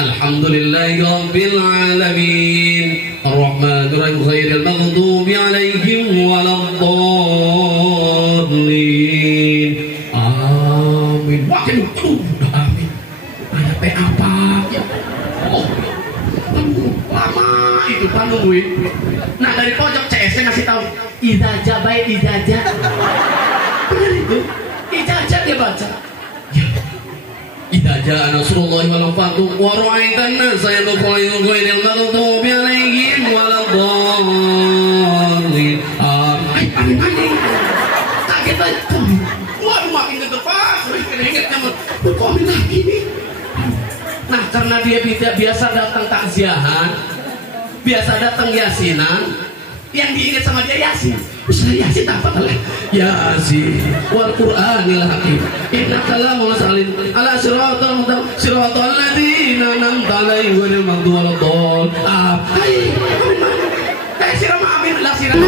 Alhamdulillahi Rabbil Alamin Ar-Rahmanir Rahim Ghairil Maghdubi Alaihim Waladdallin. Amin. Amin. Ada apa ya? Oh, lama itu nungguin. Nah dari pojok CS ngasih tahu izaja baik izaja. Benar itu izaja dia baca. Idza jaa nasrullahi wal fathu wa ra'aitan nasa yadkhuluna ghairil maghdubi 'alaihim waladdallin. Amin. Kaget aja. Waduh makin kedepan. Keringetnya kok lagi nih. Nah karena dia biasa datang takziahan, biasa datang yasinan, yang diingat sama dia Yasin. Ustaz Yasin apa lah? Yasin wal Qur'anil Hakim. Innaka la mursalin ala siratal mustaqim siratal ladzina an'amta 'alaihim ghairil maghdubi waladdallin. Sirama amin la sirama.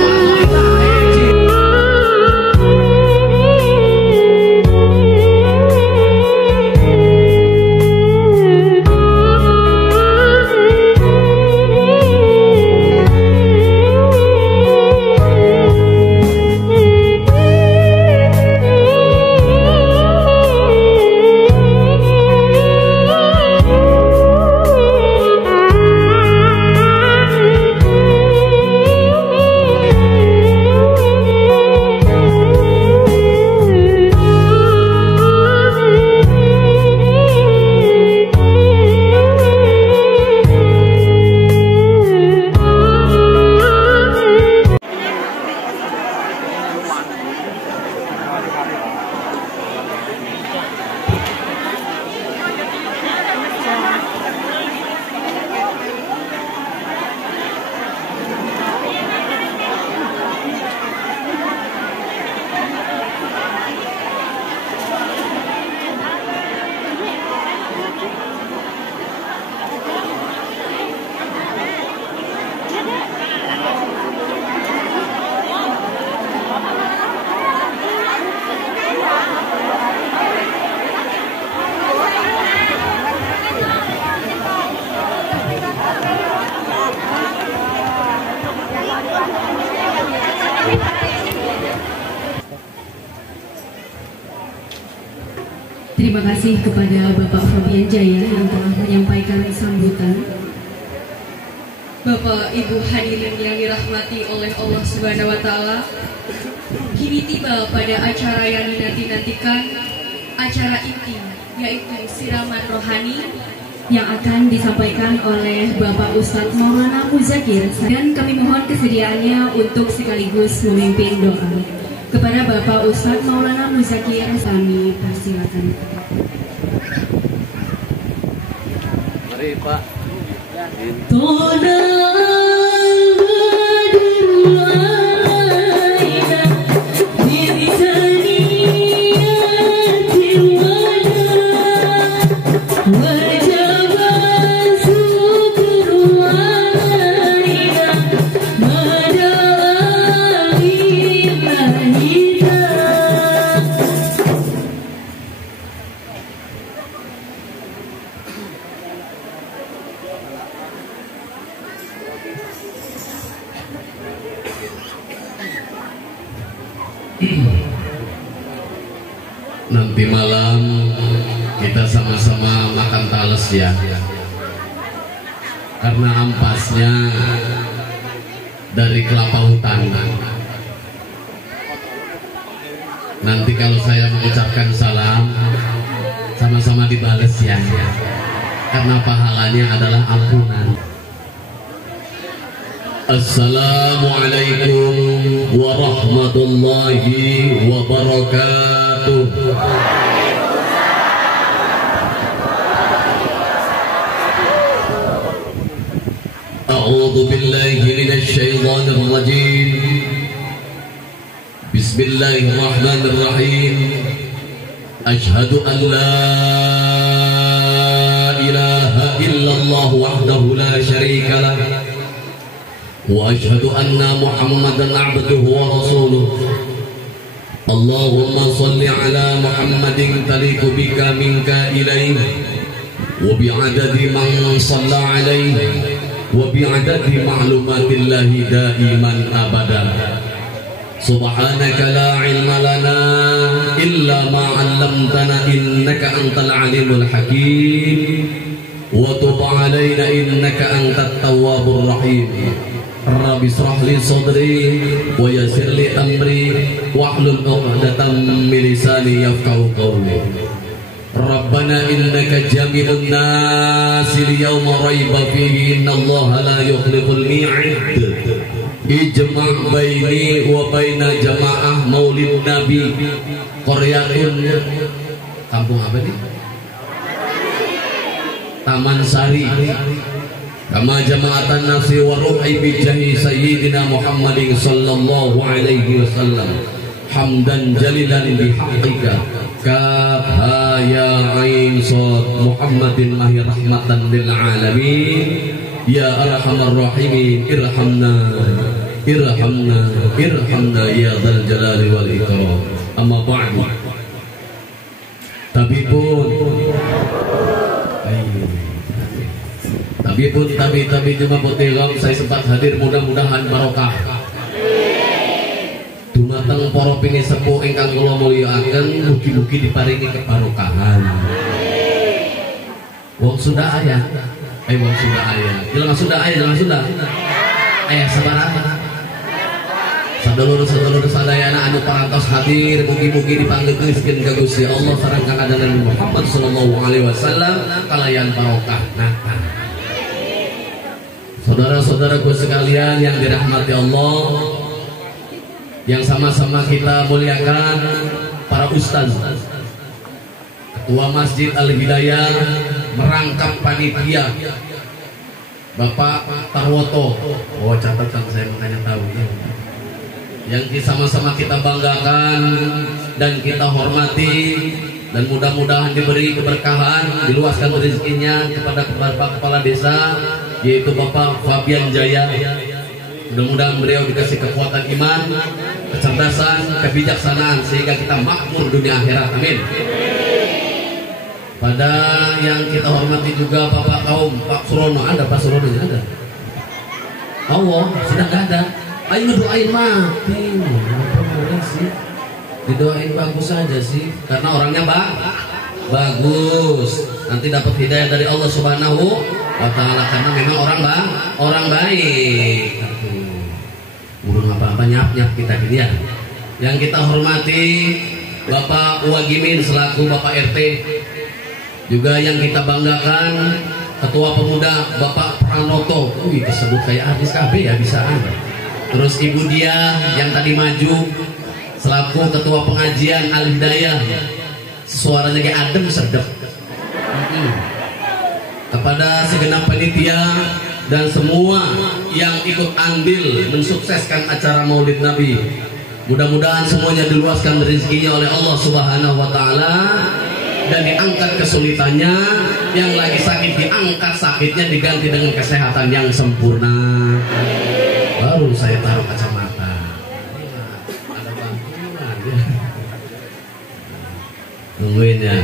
Terima kasih kepada Bapak Fabian Jaya yang telah menyampaikan sambutan. Bapak Ibu hadirin yang dirahmati oleh Allah Subhanahu wa taala. Kini tiba pada acara yang dinanti-nantikan, acara inti yaitu siraman rohani yang akan disampaikan oleh Bapak Ustadz Maulana Muzakir, dan kami mohon kesediaannya untuk sekaligus memimpin doa. Kepada Bapak Ustadz Maulana Muzakir kami persilakan. Mari Pak. Nanti malam kita sama-sama makan tales ya, karena ampasnya dari kelapa hutan. Nanti kalau saya mengucapkan salam, sama-sama dibales ya, karena pahalanya adalah ampunan. Assalamualaikum warahmatullahi wabarakatuh. A'udzu billahi minasy syaithanir rajim. Bismillahirrahmanirrahim. Asyhadu an la ilaha illallah wahdahu la syarika lah. وأشهد أن محمدا عبده ورسوله. اللهم صل على محمد تليق بك منك إليه وبعدد من صلى عليه وبعدد معلومات الله دائما أبدا. سبحانك لا علم لنا إلا ما علمتنا إنك أنت العليم الحكيم وتب علينا إنك أنت التواب الرحيم. رب اشرح لي صدري ويسر لي أمري واحلل عقدة من لساني يفقهوا قولي. ربنا إنك جامع الناس ليوم ريب فيه إن الله لا يخلف الميعاد. اجمع بيني وبين جماعة مولid Nabi Koryatun. Kampung apa nih? Taman Sari. Kama jama'atan nafsi wa ruhi bi jahi sayyidina Muhammadin sallallahu alaihi wasallam. Hamdan jalilan bihaqqika kaf ya ain sad Muhammadin mahi rahmatan lil alamin ya arhamar rahimin irhamna irhamna irhamna ya dzal jalali wal ikram. Amma ba'du. Tapi cuma potegam saya sempat hadir, mudah-mudahan barokah. Dumateng para pini sepuh ingkang kula mulyakaken, mugi-mugi diparingi kebarokahan. Wong Sunda aya. Wong Sunda aya. Jelema Sunda aya, jelema Sunda. Aya sabaraha? Sadulur-sadulur sadayana anu parantos hadir, mugi-mugi dipanggeuskeun ka Gusti Allah sareng ka Nabi Muhammad sallallahu alaihi wasallam kalayan barokah. Saudara-saudaraku sekalian yang dirahmati Allah, yang sama-sama kita muliakan para ustaz, ketua Masjid Al-Hidayah, merangkap panitia Bapak Tarwoto. Oh, catatan saya makanya tahu ya. Yang sama-sama kita banggakan dan kita hormati, dan mudah-mudahan diberi keberkahan, diluaskan rezekinya kepada Bapak Kepala Desa yaitu Bapak Fabian Jaya. Mudah-mudahan beliau dikasih kekuatan iman, kecerdasan, kebijaksanaan sehingga kita makmur dunia akhirat. Amin. Pada yang kita hormati juga Bapak Kaum Pak Surono. Ada Pak Surono? Ada. Allah sudah nggak ada. Ayo ngedoain mati. Sih? Didoain bagus saja sih, karena orangnya bagus. Nanti dapat hidayah dari Allah Subhanahu wa Ta'ala karena memang orang baik. Burung apa-apa nyap-nyap kita gini ya. Yang kita hormati Bapak Uwagimin selaku Bapak RT. Juga yang kita banggakan Ketua Pemuda Bapak Pranoto. Disebut kayak artis KB ya bisa. Terus Ibu Dia yang tadi maju selaku Ketua Pengajian Al-Hidayah. Suaranya kayak adem sedap. Kepada segenap panitia dan semua yang ikut andil mensukseskan acara Maulid Nabi, mudah-mudahan semuanya diluaskan rezekinya oleh Allah Subhanahu wa Ta'ala dan diangkat kesulitannya, yang lagi sakit diangkat sakitnya, diganti dengan kesehatan yang sempurna. Baru saya taruh kacamata. Ada bantuan ya. Tungguin ya.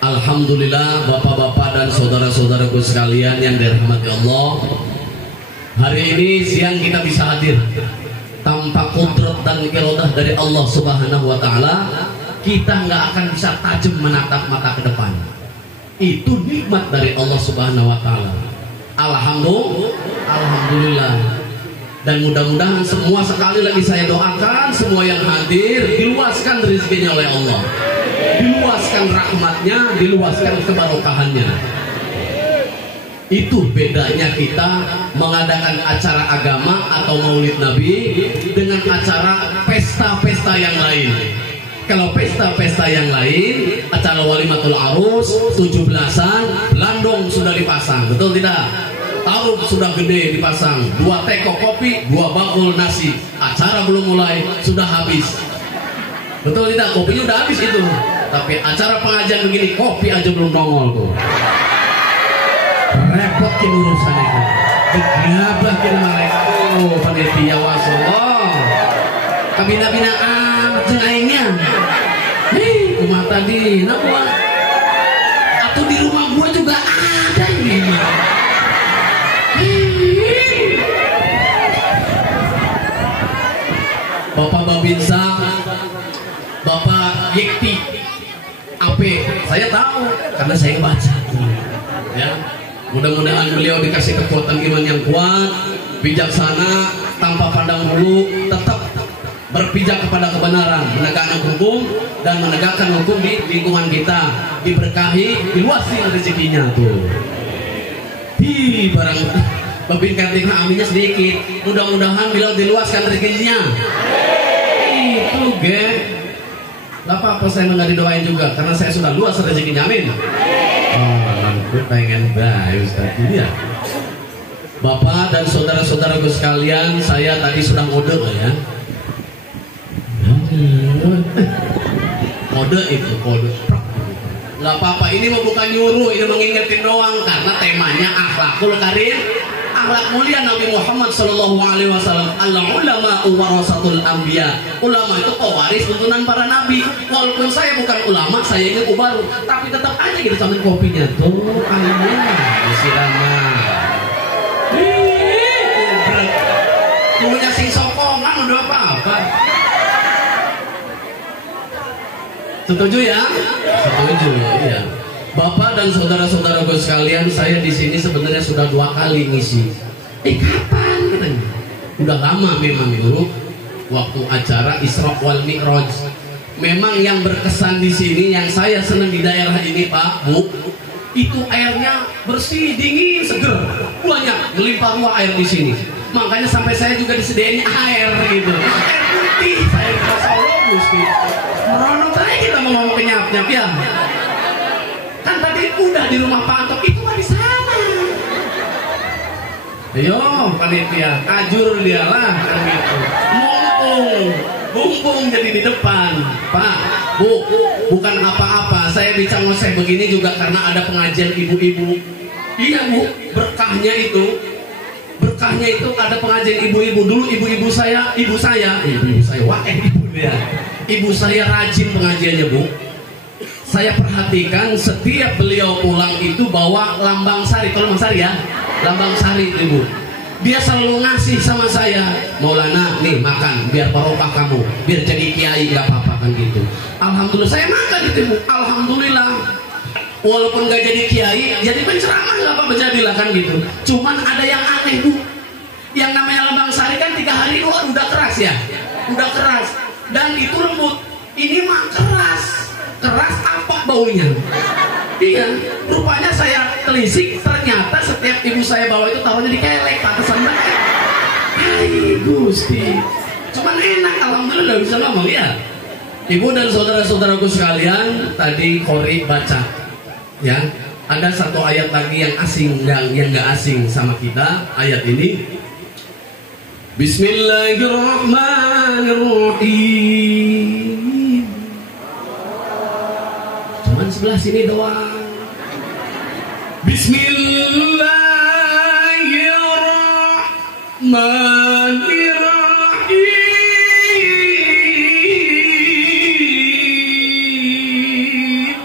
Alhamdulillah bapak-bapak dan saudara-saudaraku sekalian yang dirahmati Allah, hari ini siang kita bisa hadir tanpa kudrat dan iradah dari Allah Subhanahu wa Ta'ala. Kita nggak akan bisa tajam menatap mata ke depan. Itu nikmat dari Allah Subhanahu wa Ta'ala. Alhamdulillah. Dan mudah-mudahan semua, sekali lagi saya doakan semua yang hadir diluaskan rezekinya oleh Allah, diluaskan rahmatnya, diluaskan kebarokahannya. Itu bedanya kita mengadakan acara agama atau Maulid Nabi dengan acara pesta-pesta yang lain. Kalau pesta-pesta yang lain, acara walimatul arus, 17-an, landong sudah dipasang, betul tidak? Taruh sudah gede dipasang, 2 teko kopi, 2 bakul nasi. Acara belum mulai sudah habis, betul tidak? Kopinya udah habis itu. Tapi acara pengajian begini, kopi aja belum nongol tuh. Repotin urusan itu. Begabah kita mereka. Oh, panitia wasolong. Kabina-bina amat jeung aingnya. Hei, rumah tadi, nah gua atau di rumah gua juga ada ini. Bapak Babinsa, Bapak Yekti, Ape, saya tahu karena saya baca. Ya, mudah-mudahan beliau dikasih kekuatan iman yang kuat, bijaksana, tanpa pandang bulu, tetap berpijak kepada kebenaran, menegakkan hukum dan menegakkan hukum di lingkungan kita, diberkahi, diluasi rezekinya tuh. Di barang Babin Kartika aminnya sedikit, mudah-mudahan beliau diluaskan rezekinya. Itu ge, gak apa-apa saya nggak didoain juga karena saya sudah luas rezekinya, amin. Oh, gue pengen baik Ustaz ini ya. Bapak dan saudara-saudaraku sekalian, saya tadi sudah ngode ya. Kode itu, kode. Nggak apa-apa, ini mau bukan nyuruh, ini mengingetin doang karena temanya akhlakul karim, akhlak mulia Nabi Muhammad SAW. Al-ulama warasatul anbiya. Ulama itu pewaris tuntunan para nabi. Walaupun saya bukan ulama, saya ingin ubaru, tapi tetap aja gitu sambil kopinya tuh, airnya disiramah. Punya sing sokongan udah apa-apa. Setuju ya? Setuju, iya. Bapak dan saudara-saudaraku sekalian, saya di sini sebenarnya sudah 2 kali ngisi. Kapan katanya? Udah lama memang dulu waktu acara Isra wal Mi'raj. Memang yang berkesan di sini, yang saya senang di daerah ini Pak, Bu, itu airnya bersih, dingin, seger, banyak, melimpah ruah air di sini. Makanya sampai saya juga disediain air gitu. Air putih, saya merasa Allah Gusti. Meronok tadi kita mau ngomong kenyap-nyap ya. Kan tadi udah di rumah Pak Antok, itu mah di sana. Ayo panitia, ajur dia lah kan gitu. Mumpung jadi di depan. Pak, Bu, bukan apa-apa. Saya bicara ngoseh begini juga karena ada pengajian ibu-ibu. Iya Bu, berkahnya itu ada pengajian ibu-ibu. Dulu ibu saya, wah ibu dia. Ibu saya rajin pengajiannya Bu. Saya perhatikan setiap beliau pulang itu bawa lambang sari, kalau lambang sari ya, lambang sari Ibu. Dia selalu ngasih sama saya, Maulana nih makan, biar barokah kamu, biar jadi kiai nggak apa-apa kan gitu. Alhamdulillah saya makan itu Bu. Alhamdulillah. Walaupun nggak jadi kiai, jadi penceramah nggak apa-apa jadilah kan gitu. Cuman ada yang aneh Bu. Yang namanya lambang sari kan 3 hari udah keras ya, udah keras. Dan itu lembut, ini mah keras apa baunya? Iya, rupanya saya telisik, ternyata setiap ibu saya bawa itu taruhnya di kelek, pantesan banget. Hai Gusti, cuman enak, alhamdulillah bisa ngomong ya. Ibu dan saudara-saudaraku sekalian, tadi Khori baca, ya, ada satu ayat lagi yang asing, yang nggak asing sama kita, ayat ini. Bismillahirrahmanirrahim. Cuman sebelah sini doang. Bismillahirrahmanirrahim.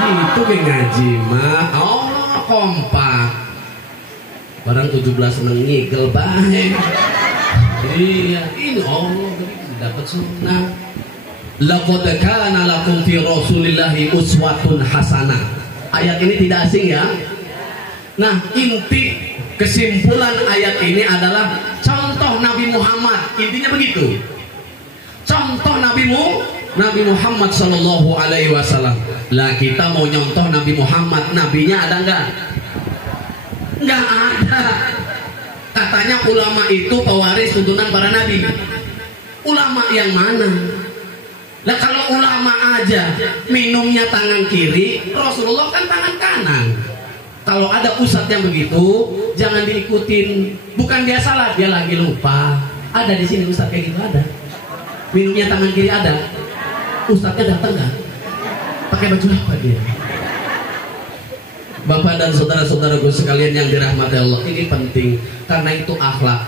Gitu kayak ngaji mah. Allah kompak. Barang 17 ngigel baik. Iya, ini Allah dapat sunnah. Laqad kana lakum fi Rasulillahi uswatun hasanah. Ayat ini tidak asing ya. Nah, inti kesimpulan ayat ini adalah contoh Nabi Muhammad. Intinya begitu. Contoh Nabi Muhammad sallallahu alaihi wasallam. Lah kita mau nyontoh Nabi Muhammad, nabinya ada enggak? Nggak ada. Katanya ulama itu pewaris tuntunan para nabi. Ulama yang mana? Nah kalau ulama aja minumnya tangan kiri, Rasulullah kan tangan kanan. Kalau ada ustadz yang begitu, jangan diikutin. Bukan dia salah, dia lagi lupa. Ada di sini ustadz kayak gitu ada. Minumnya tangan kiri ada. Ustadznya datang nggak? Pakai baju apa dia? Bapak dan saudara-saudaraku sekalian yang dirahmati Allah, ini penting karena itu akhlak.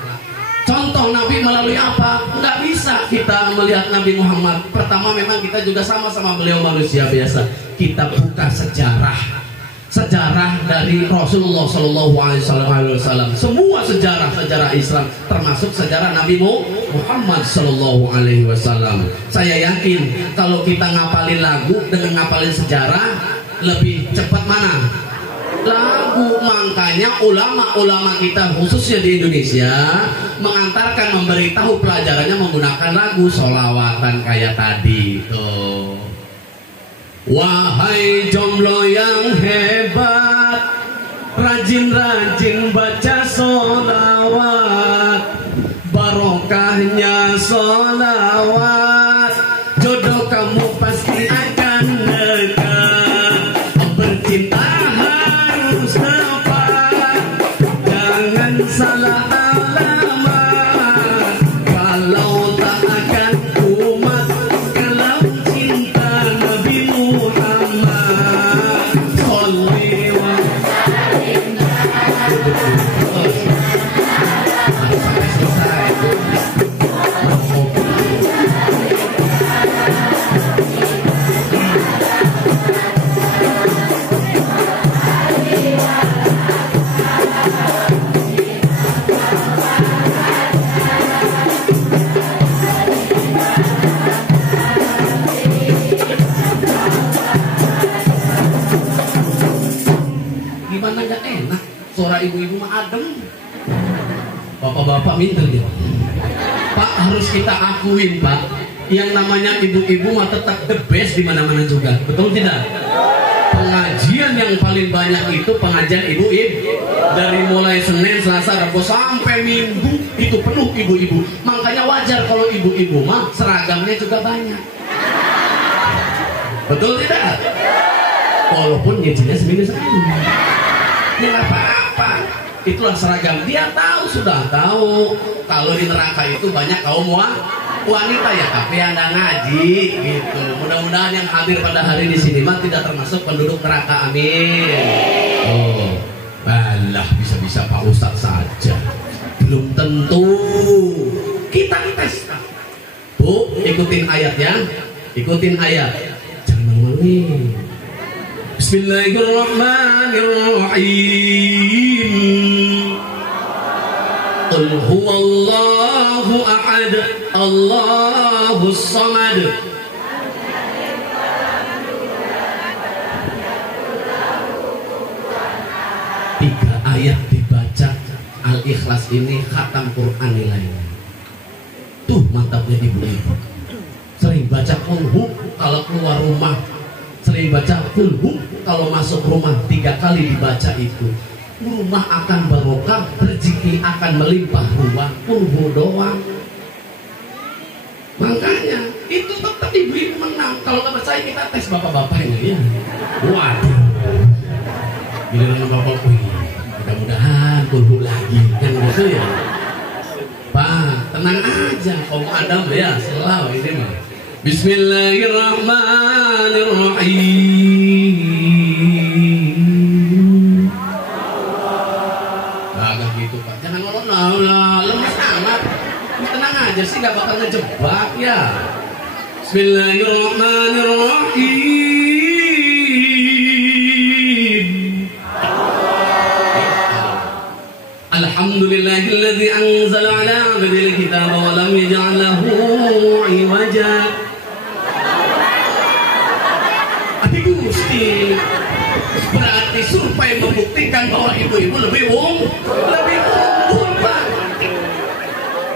Contoh Nabi melalui apa? Nggak bisa kita melihat Nabi Muhammad. Pertama memang kita juga sama-sama beliau manusia biasa. Kita buka sejarah dari Rasulullah Shallallahu Alaihi Wasallam. Semua sejarah Islam, termasuk sejarah Nabi Muhammad Shallallahu Alaihi Wasallam. Saya yakin kalau kita ngapalin lagu dengan ngapalin sejarah, lebih cepat mana? Lagu. Makanya ulama-ulama kita khususnya di Indonesia mengantarkan, memberitahu pelajarannya menggunakan lagu sholawatan kayak tadi tuh. Wahai jomblo yang hebat, rajin-rajin baca sholawat, barokahnya sholawat, jodoh kamu pasti akan dekat, bercinta harus tepat, jangan salah alamat, kalau tak akan kumat, kalau cinta Nabi Muhammad Sholli wa sallim. Sampai selesai. Gimana gak enak? Suara ibu-ibu mah adem, bapak-bapak minta dia. Pak, harus kita akuin Pak, yang namanya ibu-ibu mah tetap the best di mana-mana juga, betul tidak? Pengajian yang paling banyak itu pengajian ibu-ibu. Dari mulai Senin, Selasa, Rabu sampai Minggu itu penuh ibu-ibu. Makanya wajar kalau ibu-ibu mah seragamnya juga banyak. Betul tidak? Walaupun nyicinya seminggu sekali. Ya apa-apa. Itulah seragam. Dia tahu, sudah tahu kalau di neraka itu banyak kaum wanita ya, tapi yang nggak ngaji gitu. Mudah-mudahan yang hadir pada hari di sini mah tidak termasuk penduduk neraka. Amin. Oh, balah bisa-bisa Pak Ustadz saja. Belum tentu. Kita tes. Bu, ikutin ayatnya. Ikutin ayat. Jangan malu-malu. Bismillahirrahmanirrahim. Qul huwallahu ahad, Allahus samad. Tiga ayat dibaca Al-Ikhlas ini khatam Quran nilainya. Tuh mantapnya ibu-ibu. Sering baca kulhu kalau keluar rumah, sering baca kulhu kalau masuk rumah, 3 kali dibaca itu. Rumah akan barokah, rezeki akan melimpah ruah. Kulhu doang. Makanya itu tetap ibu-ibu menang. Kalau nggak percaya kita tes bapak-bapaknya ya. Waduh. Giliran bapak, mudah-mudahan kulhu lagi kan gitu ya. Pak, tenang aja. Om Adam ya, selalu ini mah. Bismillahirrahmanirrahim. Agak gitu Pak, jangan ngomong lemes amat. Tenang aja sih, gak bakal ngejebak ya. Bismillahirrahmanirrahim. Alhamdulillahilladzi anzala ala 'abdihil kitaba wa lam yaj'al lahu 'iwaja. Berarti survei membuktikan bahwa ibu-ibu lebih unggul Pak.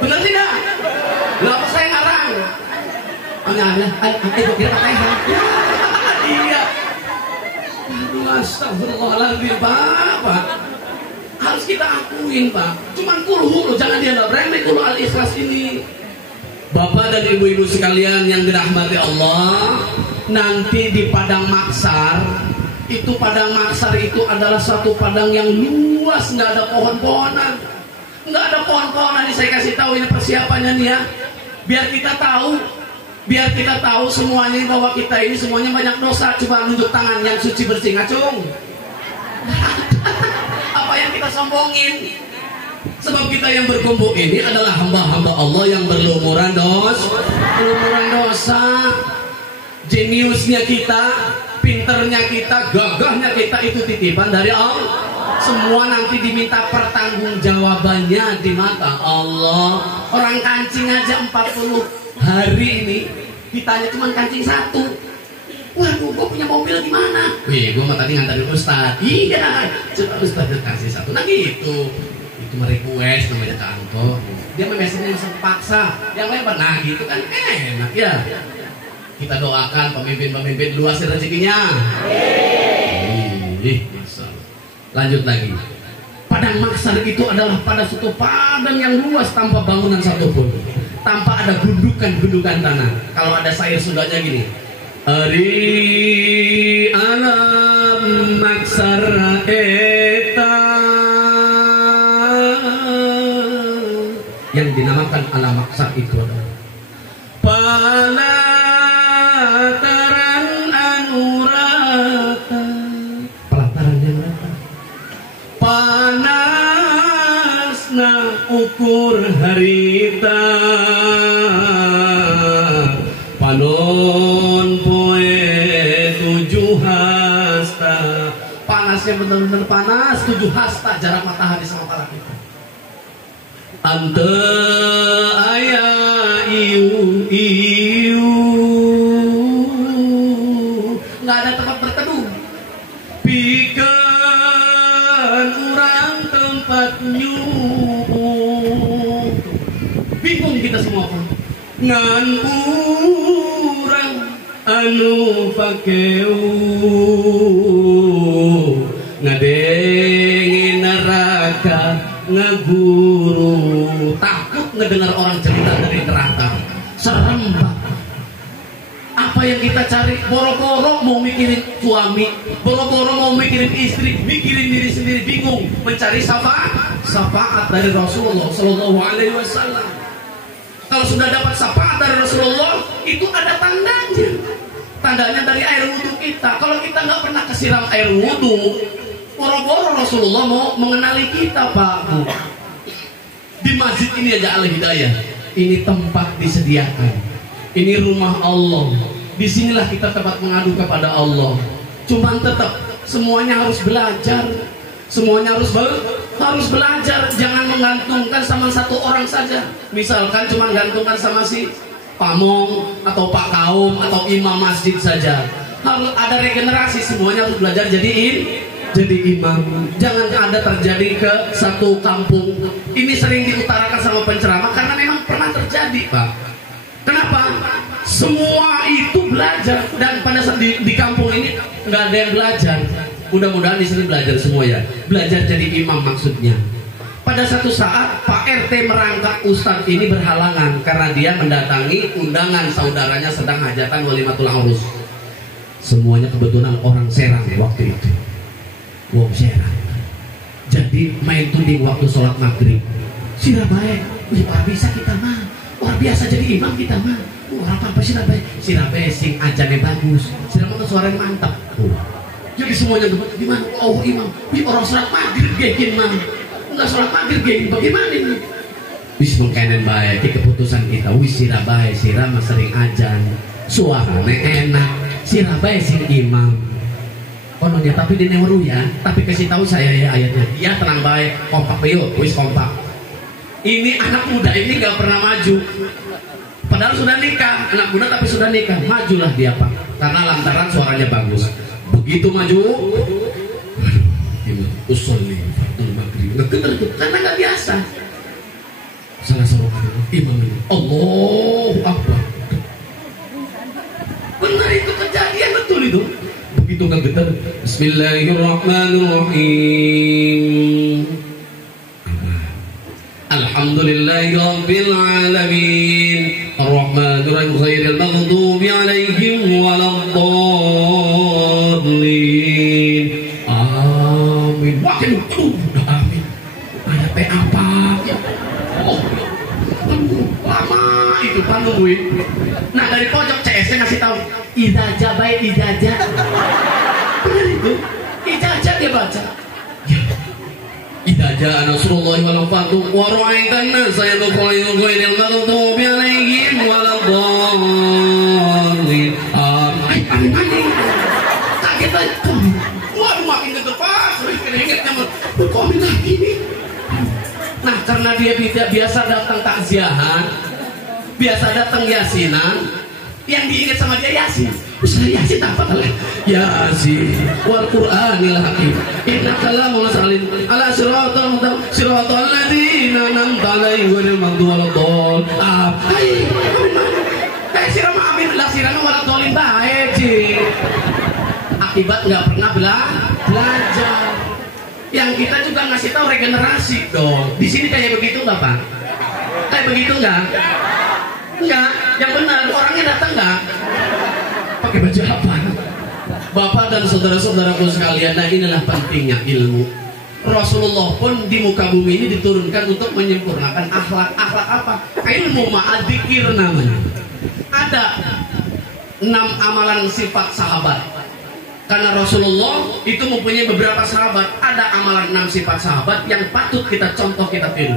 Benar tidak? Kenapa saya ngarang? Ibu kira katanya iya. Astagfirullahaladzim Pak. Harus kita akuin Pak. Cuman kulhu, jangan dianggap remeh kulhu Al-Ikhlas ini. Bapak dan ibu-ibu sekalian yang dirahmati Allah, nanti di Padang Maksar, itu Padang Maksar itu adalah satu padang yang luas, nggak ada pohon-pohonan, nggak ada pohon-pohonan. Ini saya kasih tahu, ini persiapannya nih ya, biar kita tahu semuanya bahwa kita ini semuanya banyak dosa. Coba nunjuk tangan yang suci bersih, ngacung. Apa yang kita sombongin? Sebab kita yang berkumpul ini adalah hamba-hamba Allah yang berlumuran dosa. Jeniusnya kita, pinternya kita, gagahnya kita itu titipan dari Allah. Semua nanti diminta pertanggungjawabannya di mata Allah. Orang kancing aja 40 hari ini ditanya cuma kancing 1. Waduh, gue punya mobil gimana? Wih, gue mah tadi ngantarin Ustadz. Iya, coba Ustadz kasih 1. Nah gitu. Itu merequest namanya kantor. Dia memesennya mesen paksa. Yang lain nah gitu kan enak ya. Kita doakan pemimpin-pemimpin luasin rezekinya. Lanjut lagi. Padang Mahsyar itu adalah pada suatu padang yang luas tanpa bangunan satupun, tanpa ada gundukan-gundukan tanah. Kalau ada sayur sundanya gini. Ari alam Mahsyar eta, yang dinamakan alam Mahsyar itu adalah pelataran anurata, pelataran yang rata, panasna ukur harita, panon poe 7 hasta, panasnya benar-benar panas 7 hasta jarak matahari sama kepala kita. Ante aya iu nggak ada tempat berteduh, pikeun urang tempat nyuuh. Bingung kita semua Pak. Ngan urang anu pakeu ngadengin neraka ngaguru, takut ngedengar orang cerita dari neraka. Serem Pak. Apa yang kita cari? Boro-boro mau mikirin suami, boro-boro mau mikirin istri, mikirin diri sendiri, bingung mencari syafaat dari Rasulullah Sallallahu Alaihi Wasallam. Kalau sudah dapat syafaat dari Rasulullah, itu ada tandanya. Tandanya dari air wudhu kita. Kalau kita nggak pernah kesiram air wudhu, boro-boro Rasulullah mau mengenali kita Pak. Di masjid ini aja Al-Hidayah, ini tempat disediakan, ini rumah Allah. Disinilah kita tempat mengadu kepada Allah. Cuman tetap semuanya harus belajar, semuanya harus belajar. Jangan menggantungkan sama satu orang saja. Misalkan cuma gantungkan sama si pamong atau pak kaum atau imam masjid saja. Harus ada regenerasi, semuanya harus belajar jadi imam. Jangan ada terjadi ke satu kampung. Ini sering diutarakan sama penceramah karena memang pernah terjadi Pak. Kenapa? Semua itu belajar, dan pada saat di kampung ini nggak ada yang belajar. Mudah-mudahan di sini belajar semua ya. Belajar jadi imam maksudnya. Pada satu saat Pak RT merangkak Ustadz ini berhalangan karena dia mendatangi undangan saudaranya sedang hajatan walimatul urus. Semuanya kebetulan orang Serang waktu itu. Wong Serang. Jadi main tuding waktu sholat maghrib. Sirabae, luar biasa kita mah. Luar biasa jadi imam kita mah. Orang apa Sirabae? Sirabae sing ajannya bagus. Sirabae suaranya mantap. Jadi semuanya gimana? Oh imam, ini orang sholat maghrib gini mah. Enggak sholat maghrib gini, bagaimana ini? Wis mengkainen bae, keputusan kita. Wis Sirabae, Sirama sering ajan. Suaranya enak. Sirabae sing imam. Oh no, dia tapi di neweru ya, tapi kasih tahu saya ya ayatnya. Iya tenang baik, kompak yuk, wis kompak. Ini anak muda ini nggak pernah maju, padahal sudah nikah, anak muda tapi sudah nikah, majulah dia Pak, karena lantaran suaranya bagus. Begitu maju, usolli fatul maghrib, karena nggak biasa. Salah seorang imam ini, Allahu Akbar. Benar itu kejadian, betul itu. Begitu nggak getar. Bismillahirrahmanirrahim. Alhamdulillahirabbil alamin. Arrahmanirrahim. Ghairil maghdubi alaihim waladdallin. Amin. Makin amin. Ada apa? Oh, lama itu Pak nungguin. Nah dari pojok CS ngasih tahu ijazah baik ijazah. Benar itu ijazah dia baca. Ya. Idza jaa nasrullahi wal fathu wa ra'aitan nasa yadkhuluna ghairil maghdubi 'alaihim waladdallin. Kaget aja. Waduh, makin ke depan, keringetnya berkomen lagi nih. Nah, karena dia tidak biasa datang takziahan, biasa datang yasinan, yang diingat sama dia Yasin. Ustaz Yasin apa kali? Yasin wal Qur'anil Hakim. Innaka lamun salin ala siratal mustaqim siratal ladzina an'amta 'alaihim ghairil maghdubi waladdallin. Kayak sirama amin lah sirama waladdallin bae, Ci. Akibat nggak pernah belajar. Yang kita juga ngasih tahu regenerasi dong. Di sini kayak begitu nggak, Pak? Kayak begitu nggak? Enggak, yang benar orangnya datang nggak? Pakai baju apa? Bapak dan saudara-saudaraku sekalian, nah inilah pentingnya ilmu. Rasulullah pun di muka bumi ini diturunkan untuk menyempurnakan akhlak. Akhlak apa? Ilmu ma'adzikir namanya. Ada 6 amalan sifat sahabat. Karena Rasulullah itu mempunyai beberapa sahabat. Ada amalan 6 sifat sahabat yang patut kita contoh, kita tiru.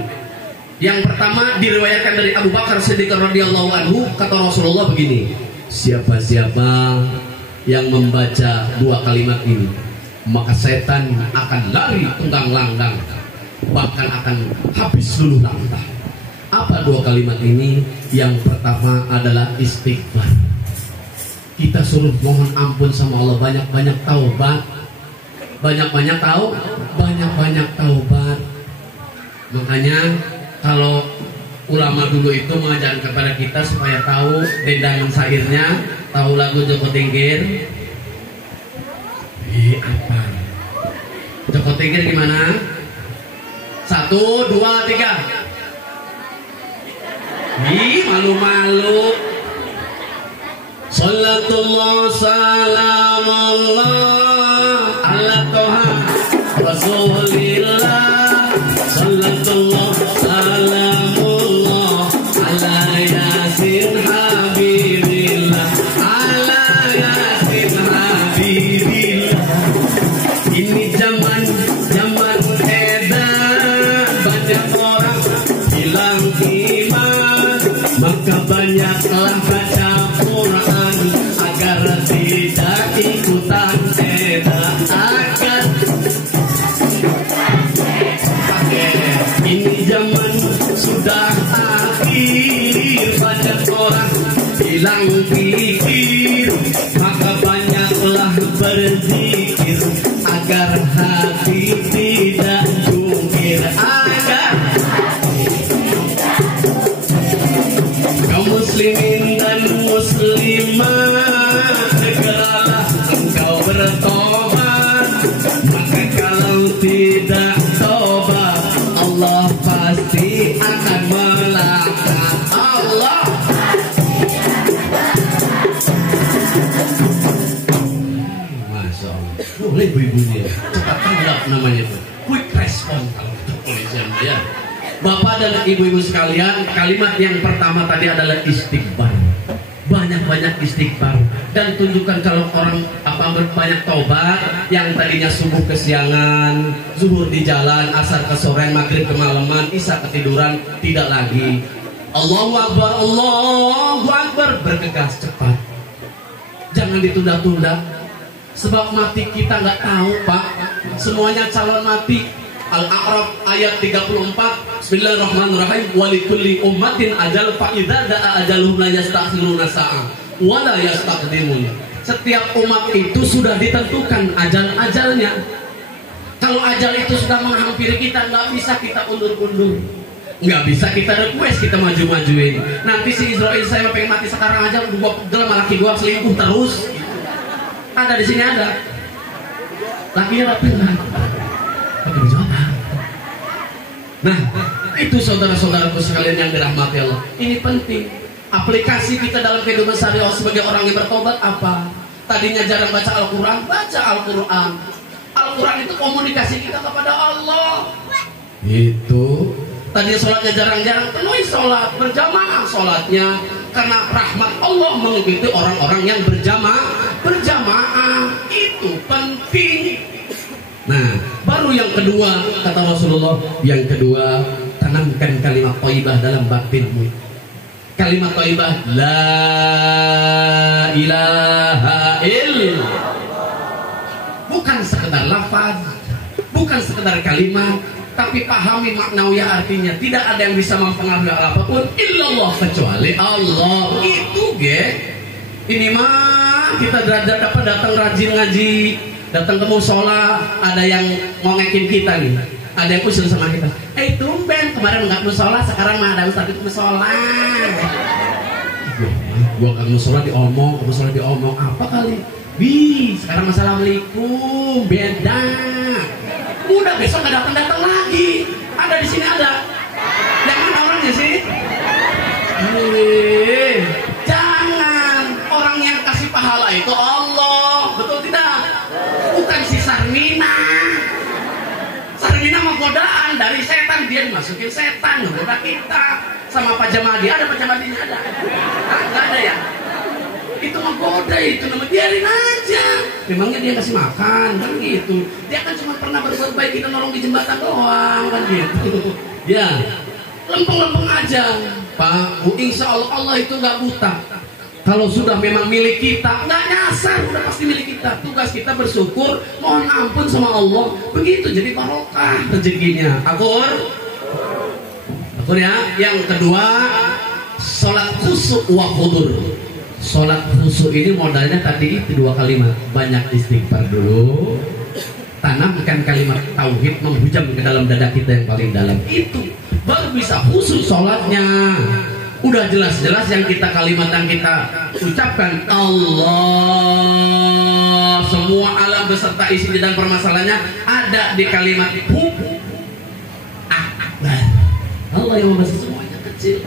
Yang pertama diriwayatkan dari Abu Bakar Siddiq radhiyallahu anhu, kata Rasulullah begini, siapa-siapa yang membaca 2 kalimat ini, maka setan akan lari tunggang langgang, bahkan akan habis luluh lantah. Apa 2 kalimat ini? Yang pertama adalah istighfar. Kita suruh mohon ampun sama Allah, banyak-banyak taubat. Banyak-banyak taubat. Makanya kalau ulama dulu itu mengajarkan kepada kita supaya tahu dendangan syairnya, tahu lagu Joko Tingkir. Apa? Joko Tingkir gimana? 1, 2, 3. Malu-malu. Salatullah salamullah ala toha Rasulillah. Salatullah salamullah ala Yasin Habibillah. Ala Yasin Habibillah. Ini zaman edan, banyak orang bilang iman, maka banyaklah baca Quran agar tidak ikutan edan. Ini zaman sudah akhir, banyak orang bilang pikir, maka banyaklah berzikir agar hati tidak jungkir. Agar kaum muslimin dan muslimat, segeralah engkau bertobat, maka kalau tidak tobat, Allah pasti akan melaknat. Allah. Masya Allah. Boleh ibu-ibunya cepat tanggap namanya itu. Quick response kalau itu polisian ya. Bapak dan ibu-ibu sekalian, kalimat yang pertama tadi adalah istighfar. Banyak-banyak istighfar dan tunjukkan kalau orang banyak taubat. Yang tadinya subuh kesiangan, zuhur di jalan, asar ke sore, maghrib ke malaman, isya ketiduran, tidak lagi. Allahu Akbar, bergegas cepat. Jangan ditunda-tunda. Sebab mati kita nggak tahu, Pak. Semuanya calon mati. Al-A'raf ayat 34. Bismillahirrahmanirrahim. Walikulli ummatin ajal fa idza da'a ajaluhum la yastakhiruna sa'ah wa la yastaqdimun. Setiap umat itu sudah ditentukan ajal-ajalnya. Kalau ajal itu sudah menghampiri kita, nggak bisa kita undur-undur, nggak bisa kita request, kita maju-majuin. Nanti si Israel, saya pengen mati sekarang aja, gua pegel sama laki gua selingkuh terus. Ada di sini ada. Lakinya rapi kan? Pakai baju apa? Nah, itu saudara-saudaraku sekalian yang dirahmati Allah. Ini penting. Aplikasi kita dalam kehidupan sehari-hari sebagai orang yang bertobat apa? Tadinya jarang baca Al-Quran, baca Al-Quran. Al-Quran itu komunikasi kita kepada Allah. Itu. Tadinya sholatnya jarang-jarang, penuhi sholat, berjamaah sholatnya. Karena rahmat Allah mengikuti orang-orang yang berjamaah. Itu penting. Nah, baru yang yang kedua, kata Rasulullah, yang kedua, tanamkan kalimat thayyibah dalam batinmu. Kalimat thayyibah la ilaha illallah. Bukan sekedar lafaz, bukan sekedar kalimat, tapi pahami maknawiyah artinya. Tidak ada yang bisa mempengaruhi apapun illallah kecuali Allah. Itu ini mah kita dapat datang rajin ngaji, datang ke musola, ada yang ngonekin kita nih, ada yang usul sama kita, tumben kemarin nggak musola, sekarang mah ada ustaz itu musola. Gua kan musola diomong apa kali? Sekarang assalamualaikum, beda. Udah besok nggak datang lagi. Ada di sini ada. Yang mana orangnya sih? Jangan. Orang yang kasih pahala itu Allah, betul tidak? Bukan si Sarmina. Sarmina mah godaan dari setan, dia dimasukin setan, ngegoda kita. Sama Pak Jamadi, ada Pak Jamadinya ada? Nggak ada ya? Itu menggoda, itu nama biarin aja. Memangnya dia kasih makan kan gitu. Dia kan cuma pernah berbuat baik, kita nolong di jembatan doang kan gitu. Ya, lempeng-lempeng aja Pak Bu. Insya Allah Allah itu nggak buta. Kalau sudah memang milik kita, nggak nyasar, udah pasti milik kita. Tugas kita bersyukur, mohon ampun sama Allah. Begitu jadi barokah rezekinya. Akur ya. Yang kedua, sholat khusyuk wa khudur. Sholat khusyuk ini modalnya tadi itu dua kalimat. Banyak istighfar dulu, tanamkan kalimat tauhid menghujam ke dalam dada kita yang paling dalam. Itu baru bisa khusyuk sholatnya. Udah jelas-jelas yang kalimat yang kita ucapkan Allah, semua alam beserta isinya dan permasalahannya ada di kalimat akbar. Allah yang membahas semuanya kecil.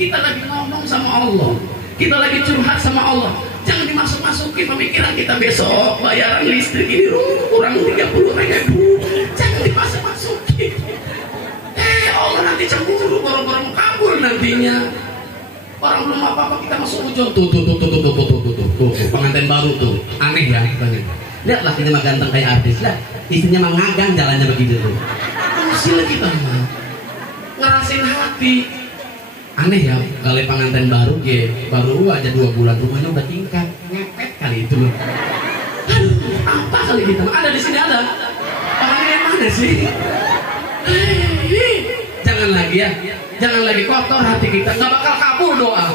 Kita lagi ngomong sama Allah, kita lagi curhat sama Allah. Jangan dimasuk-masukin pemikiran kita besok bayaran listrik ini kurang 30.000. Jangan dimasuk-masukin. Allah nanti cemburu, boro-boro mau kabur nantinya. Orang belum apa-apa kita masuk ujung. Tuh, pengantin baru tuh. Aneh ya banyak. Lihatlah ini mah ganteng kayak artis. Lah, istrinya mah ngagang jalannya begitu tuh. Usil kita mah ngerasain hati. Aneh ya, kalau pengantin baru baru aja 2 bulan rumahnya udah tingkat, ngepet kali itu loh. Aduh, apa kali kita? Ada di sini ada. Orangnya yang mana sih? Jangan lagi ya, jangan lagi kotor hati kita, nggak bakal kabul doa.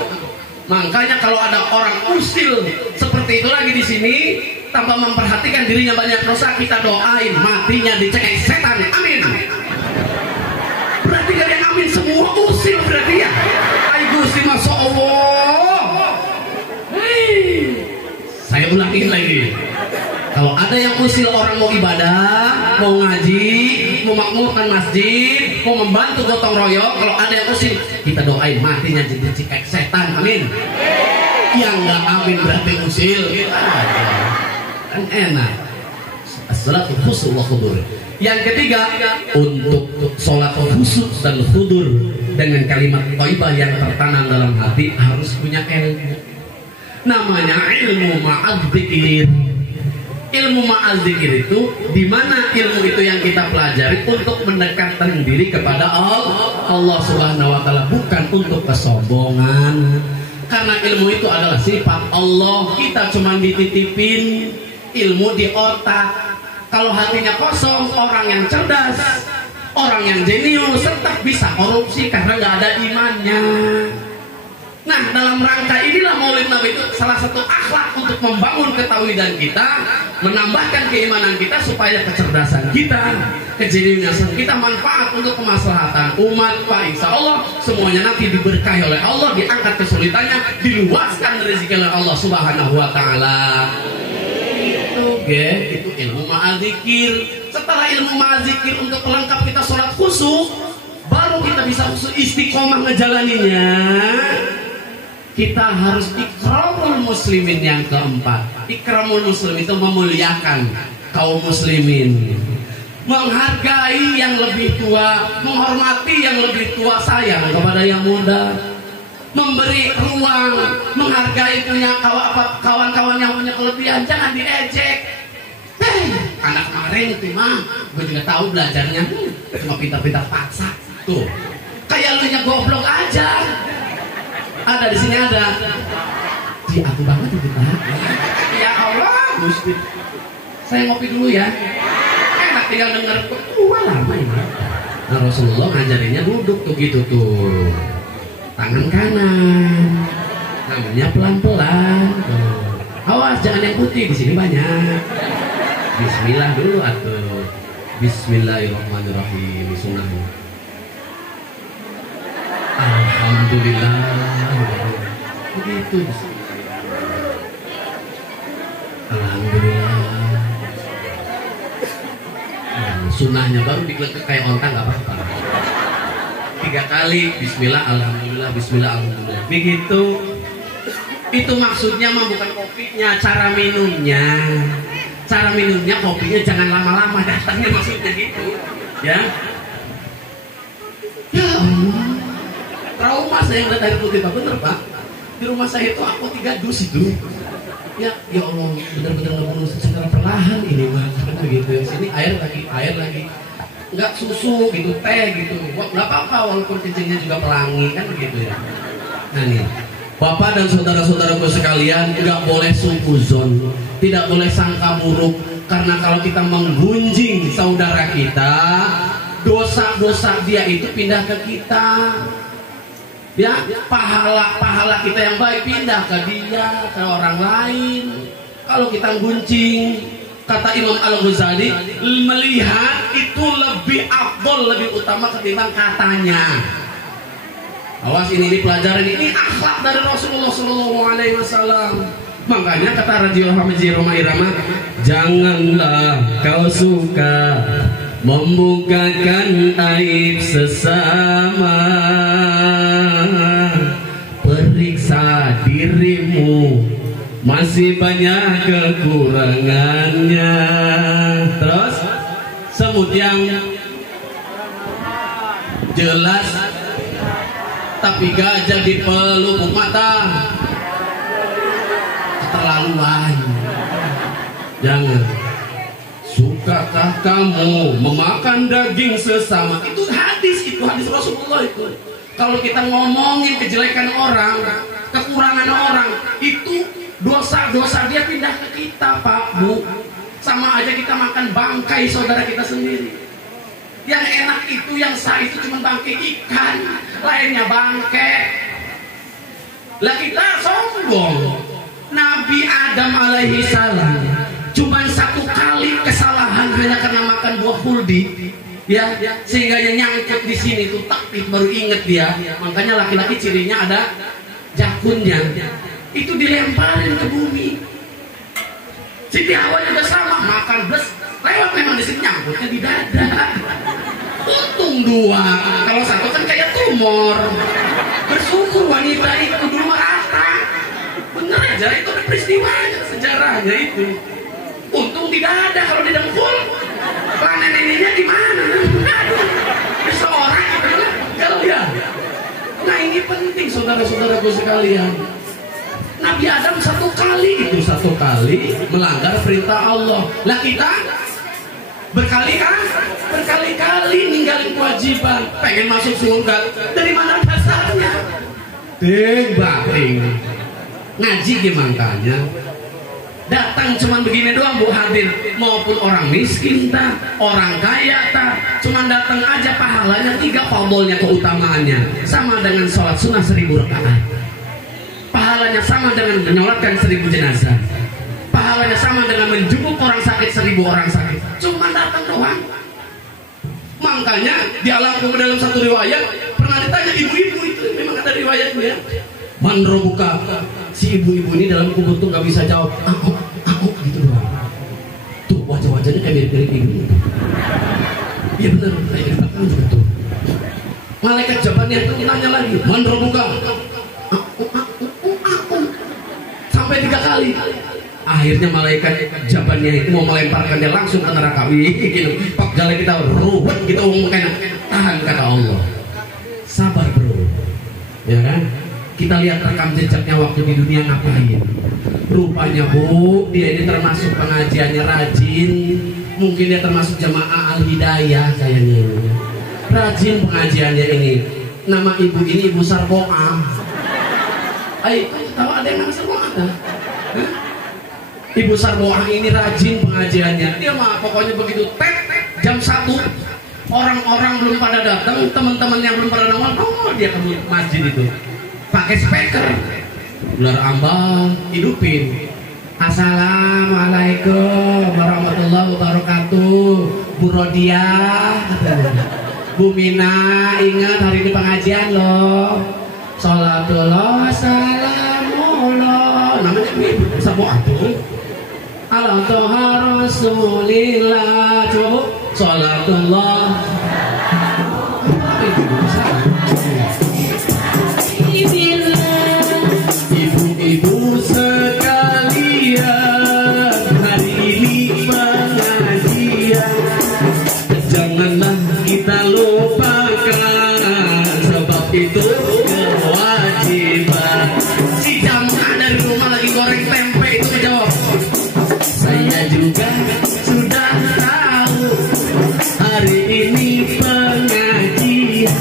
Makanya kalau ada orang usil seperti itu lagi di sini, tanpa memperhatikan dirinya banyak dosa, kita doain matinya dicekik setan. Amin. Berarti gak ada yang amin, semua usil berarti ya. Ay Gusti, Masya Allah. Saya ulangin lagi. Kalau ada yang usil orang mau ibadah, mau ngaji, mau makmurkan masjid, mau membantu gotong royong, kalau ada yang usil, kita doain matinya jadi cikek setan. Amin. Yang gak amin berarti usil. Kan enak. As-salatu khusyuk wa khudur. Yang ketiga, untuk sholat khusyuk dan khudur dengan kalimat thayyibah yang tertanam dalam hati harus punya ilmu. Namanya ilmu ma'adzikir. Ilmu ma'adzikir itu dimana ilmu itu yang kita pelajari untuk mendekatkan diri kepada Allah Subhanahu wa Ta'ala, bukan untuk kesombongan. Karena ilmu itu adalah sifat Allah. Kita cuma dititipin ilmu di otak. Kalau hatinya kosong, orang yang cerdas, orang yang jenius tetap bisa korupsi karena nggak ada imannya. Nah, dalam rangka inilah Maulid Nabi itu salah satu akhlak untuk membangun ketawidan kita, menambahkan keimanan kita supaya kecerdasan kita, kejeniusan kita manfaat untuk kemaslahatan umat. Pak, insya Allah semuanya nanti diberkahi oleh Allah, diangkat kesulitannya, diluaskan rezeki oleh Allah Subhanahu wa Ta'ala. Itu ilmu ma'adzikir. Setelah ilmu ma'adzikir untuk pelengkap kita sholat khusyuk, baru kita bisa khusyuk istiqomah ngejalaninnya. Kita harus ikramul muslimin yang keempat. Ikramul muslim itu memuliakan kaum muslimin, menghargai yang lebih tua, menghormati yang lebih tua, sayang kepada yang muda, memberi ruang, menghargai punya kawan-kawan yang punya kelebihan, jangan diejek. anak kemarin itu mah, gue juga tahu belajarnya cuma pintar-pintar paksa. Tuh, kayak lu nya goblok aja. Ada di sini ada. Di aku banget itu Pak. Ya Allah, Gusti. Saya ngopi dulu ya. Enak tinggal denger ketua lama ini. Nah, Rasulullah ngajarinnya duduk tuh gitu tuh. Tangan kanan. Namanya pelan-pelan. Awas jangan yang putih, di sini banyak. Bismillah dulu atuh. Bismillahirrahmanirrahim, sunnahnya. Alhamdulillah. Begitu. Alhamdulillah. Sunnahnya baru digelek kayak onta nggak apa-apa. 3 kali Bismillah, Alhamdulillah, Bismillah, Alhamdulillah. Begitu. Itu maksudnya mah bukan kopinya, cara minumnya. Cara minumnya kopinya jangan lama-lama datangnya, maksudnya gitu. Ya. Ya Allah. Trauma saya ngeliat air putih Pak, bener Pak. Di rumah saya itu aku 3 dus itu. Ya Allah, benar-benar ngebunuh secara perlahan ini mah, begitu ya. Sini air lagi, nggak susu gitu, teh gitu, nggak apa-apa walaupun kencingnya juga pelangi kan begitu ya. Nah nih, Bapak dan saudara-saudaraku sekalian, nggak boleh suuzon, tidak boleh sangka buruk, karena kalau kita menggunjing saudara kita, dosa-dosa dia itu pindah ke kita. Ya, pahala kita yang baik pindah ke dia, ke orang lain. Kalau kita guncing, kata Imam Al-Ghazali, melihat itu lebih afdol, lebih utama ketimbang katanya. Awas, ini pelajaran ini akhlak dari Rasulullah SAW. Makanya kata Radio Roma Irama, janganlah kau suka membukakan aib sesama, periksa dirimu, masih banyak kekurangannya. Terus semut yang jelas tapi gajah di pelupuk mata, keterlaluan. Jangan. Sukakah kamu memakan daging sesama? Itu hadis Rasulullah itu. Kalau kita ngomongin kejelekan orang, kekurangan orang, itu dosa-dosa dia pindah ke kita, Pak, Bu. Sama aja kita makan bangkai saudara kita sendiri. Yang enak itu, yang sah itu cuma bangkai ikan, lainnya bangkai. Lah kita sombong. Nabi Adam alaihi salam cuma 1 kali kesalahan hanya karena makan buah kuldi, ya, sehingga yang nyangkut di sini tuh taktik baru inget dia. Makanya laki-laki cirinya ada jakunnya, itu dilemparin ke bumi. Siti Hawa juga sama, makan bles lewat memang di sini nyangkutnya di dada. Untung 2, kalau 1 kan kayak tumor. Bersyukur wanita itu dulu rata. Bener aja, itu ada peristiwanya, sejarahnya itu. Untung tidak ada, kalau didengkul planet ininya gimana? Seorang itu kalau ya. Nah ini penting saudara-saudaraku sekalian. Nabi Adam 1 kali melanggar perintah Allah. Lah kita berkali-kali ninggalin kewajiban, pengen masuk surga. Dari mana dasarnya? Bating ngaji gimana? Datang cuman begini doang Bu hadir, maupun orang miskin tak, orang kaya tak, cuman datang aja pahalanya 3, fadolnya, keutamaannya sama dengan sholat sunnah 1000 rakaat, pahalanya sama dengan menyolatkan 1000 jenazah, pahalanya sama dengan menjenguk orang sakit 1000 orang sakit, cuman datang doang. Makanya di dalam satu riwayat pernah ditanya ibu-ibu itu, memang ada riwayatnya, manrobuka, si ibu-ibu ini dalam kubur tuh nggak bisa jawab, aku gitu doang. Tuh wajah-wajahnya kayak mirip-mirip ibu. Iya benar, kayak gitu juga tuh. Malaikat jawabannya itu nanya lagi, manrobuka, aku. Sampai 3 kali. Akhirnya malaikat jawabannya itu mau melemparkan dia langsung ke neraka. Gitu. Pak jalan kita ruwet gitu ngomongnya. Tahan kata Allah. Sabar bro, ya kan? Kita lihat rekam jejaknya waktu di dunia ngapain. Rupanya Bu, dia ini termasuk pengajiannya rajin, Mungkin dia termasuk jamaah Al-Hidayah kayaknya ini. Rajin pengajiannya ini. Nama ibu ini Ibu Sarboah. Ayo, tahu ada yang nama Sarboah ada? Ibu Sarboah ini rajin pengajiannya. Dia mah pokoknya begitu jam 1 orang-orang belum pada datang, teman-teman yang belum pada nongol, dia ke masjid itu pakai speaker, ular ambang hidupin. Assalamualaikum warahmatullahi wabarakatuh. Bu Rodiah, Bu Mina, ingat hari ini pengajian loh. Sholatullah salamullah. Namanya ibu Sarboah tuh. Ala toha rasulillah. Coba bu, sholatullah. Ibu-ibu sekalian, hari ini pengajian. Janganlah kita lupakan, sebab itu kewajiban. Si jamaah dari rumah lagi goreng tempe itu menjawab, saya juga sudah tahu hari ini pengajian,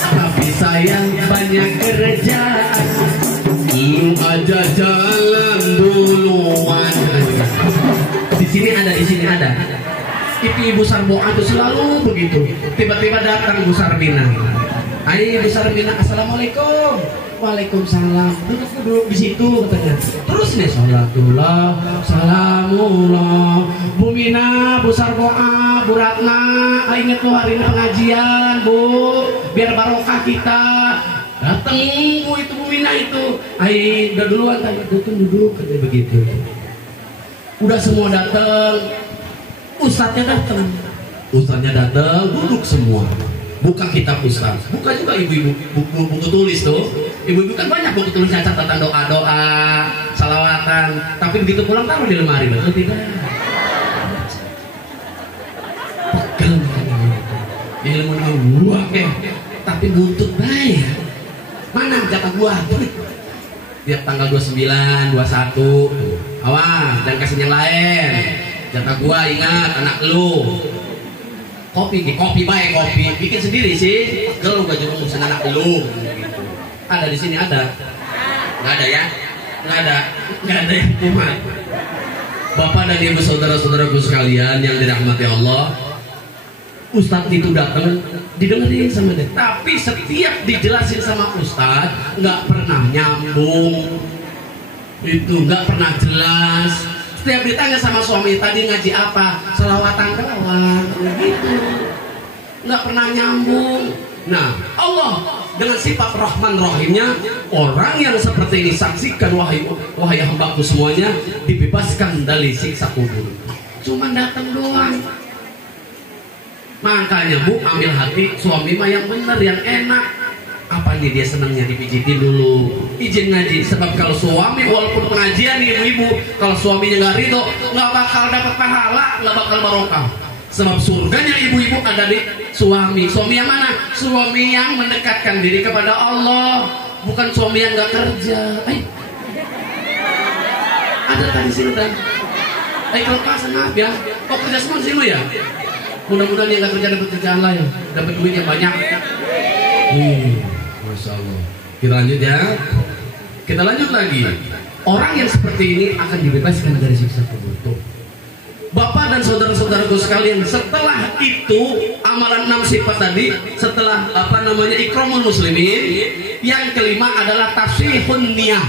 tapi saya banyak kerjaan, lu aja jalan duluan. Di sini ada. Itu Ibu Sarboah itu selalu begitu. Tiba-tiba datang Bu Sarbina. Ayo Bu Sarbina, assalamualaikum. Waalaikumsalam. Duduk di situ katanya. Terus nih sholatullah, salamullah. Bu Mina, Bu Sarboah, Bu Ratna, ingat lo hari ini pengajian Bu, biar barokah kita. Datang Bu itu Bu Mina itu. Ayo udah duluan tanya, duduk katanya begitu. Udah semua datang. Ustadznya datang, duduk semua. Buka kitab Ustadz, buka juga ibu-ibu buku tulis tuh. Ibu-ibu kan banyak buku tulisnya, catatan doa-doa, salawatan. Tapi begitu pulang taruh di lemari, betul tidak? Pegel ilmu gua tapi buntut bayar. Mana jatah gua? Tiap tanggal 29, 21. Awas, jangan kasih yang lain. Jatah gua ingat anak lu. Kopi baik kopi. Bikin sendiri sih. Lu gak cuma ngurusin anak lu. Ada di sini ada. Nggak ada ya? Nggak ada yang kumat. Bapak dan ibu saudara-saudaraku sekalian yang dirahmati Allah, Ustadz itu datang didengerin sama dia. Tapi setiap dijelasin sama Ustadz nggak pernah nyambung. Itu nggak pernah jelas. Setiap ditanya sama suami, tadi ngaji apa? Selawatan kelawat, begitu. Nggak pernah nyambung. Nah, Allah dengan sifat Rahman Rahimnya, orang yang seperti ini saksikan wahai hambaku semuanya, dibebaskan dari siksa kubur. Cuma datang doang. Makanya Bu, ambil hati suami mah yang benar, yang enak. Apanya dia senangnya dipijitin dulu, izin ngaji. Sebab kalau suami walaupun pengajian ibu-ibu, kalau suaminya nggak ridho, nggak bakal dapat pahala, nggak bakal barokah. Sebab surganya ibu-ibu ada di suami. Suami yang mana? Suami yang mendekatkan diri kepada Allah, bukan suami yang nggak kerja. Ada tadi sini tadi. Kelepasan maaf ya. Kok kerja semua di sini ya? Mudah-mudahan yang nggak kerja dapat kerjaan lain, dapat duit yang banyak. Masya Allah. Kita lanjut ya. Kita lanjut lagi. Orang yang seperti ini akan dibebaskan dari siksa kubur. Bapak dan saudara-saudaraku sekalian, setelah itu amalan 6 sifat tadi, setelah ikramul muslimin, yang kelima adalah tasfihun niyah.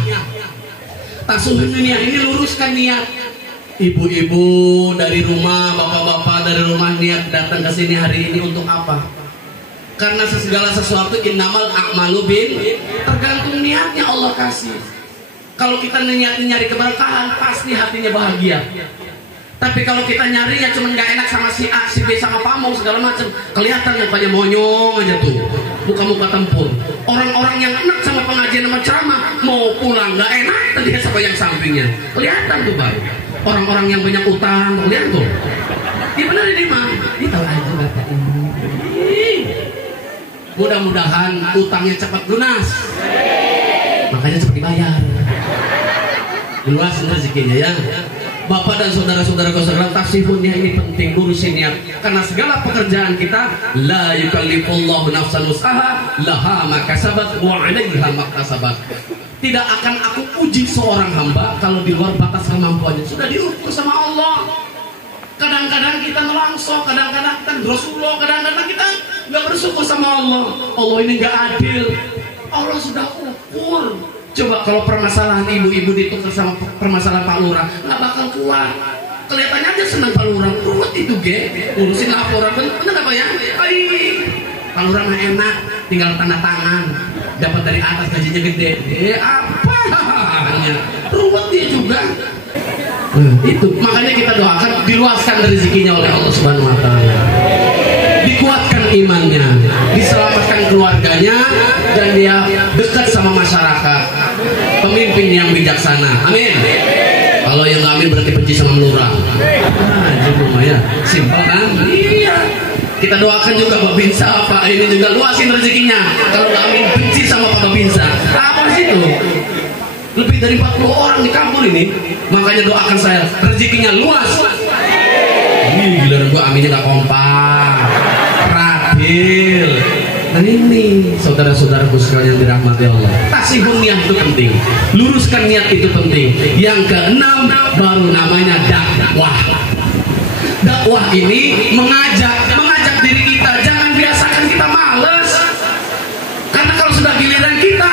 Tasfihun niyah ini luruskan niat. Ibu-ibu dari rumah, bapak-bapak dari rumah niat datang ke sini hari ini untuk apa? Karena segala sesuatu innamal a'malu bin, tergantung niatnya Allah kasih. Kalau kita niatnya nyari keberkahan, pasti hatinya bahagia. Tapi kalau kita nyarinya cuma nggak enak sama si A, si B, sama pamong segala macam, kelihatan mukanya monyong aja tuh, muka-muka tempur. Orang-orang yang enak sama pengajian sama ceramah, mau pulang nggak enak, tadi sama yang sampingnya, kelihatan tuh baru. Orang-orang yang banyak utang, lihat tuh. Ini benar ini mah. Ini tahu aja bapak ini. Mudah-mudahan utangnya cepat lunas. Makanya cepat dibayar. Luas rezekinya ya. Bapak dan saudara-saudara sekalian, tasihunnya ini penting, urusin niat. Karena segala pekerjaan kita, la yukallifullahu nafsan wus'aha laha ma kasabat wa 'alaiha ma kasabat. Tidak akan aku uji seorang hamba kalau di luar batas kemampuannya. Sudah diukur sama Allah. Kadang-kadang kita ngelangso, kadang-kadang kita Rasulullah, kadang-kadang kita nggak bersyukur sama Allah. Allah ini nggak adil. Allah sudah ukur. Coba kalau permasalahan ibu-ibu ditukar sama permasalahan Pak Lurah, nggak bakal kuat. Kelihatannya aja senang Pak Lurah, ruwet itu urusin laporan, bener apa ya? Pak Lurah mah enak, tinggal tanda tangan, dapat dari atas gajinya gede. Apanya? Ruwet dia juga. Itu makanya kita doakan diluaskan rezekinya oleh Allah Subhanahu Wa Taala, dikuatkan imannya, diselamatkan keluarganya, dan dia dekat sama masyarakat, pemimpin yang bijaksana. Amin. Kalau yang nggak amin berarti benci sama lurah. Cuma ya, simpel kan? Iya. Kita doakan juga Babinsa, Pak ini juga luasin rezekinya. Kalau nggak amin benci sama Pak Babinsa. Apa sih itu? Lebih dari 40 orang di kampung ini. Makanya doakan saya rezekinya luas. Ini gila gua aminnya nggak kompak, radil. Nah ini saudara-saudaraku sekalian yang dirahmati Allah, tasihun niat itu penting, luruskan niat itu penting. Yang keenam baru namanya dakwah. Dakwah ini mengajak diri kita, jangan biasakan kita males. Karena kalau sudah giliran kita,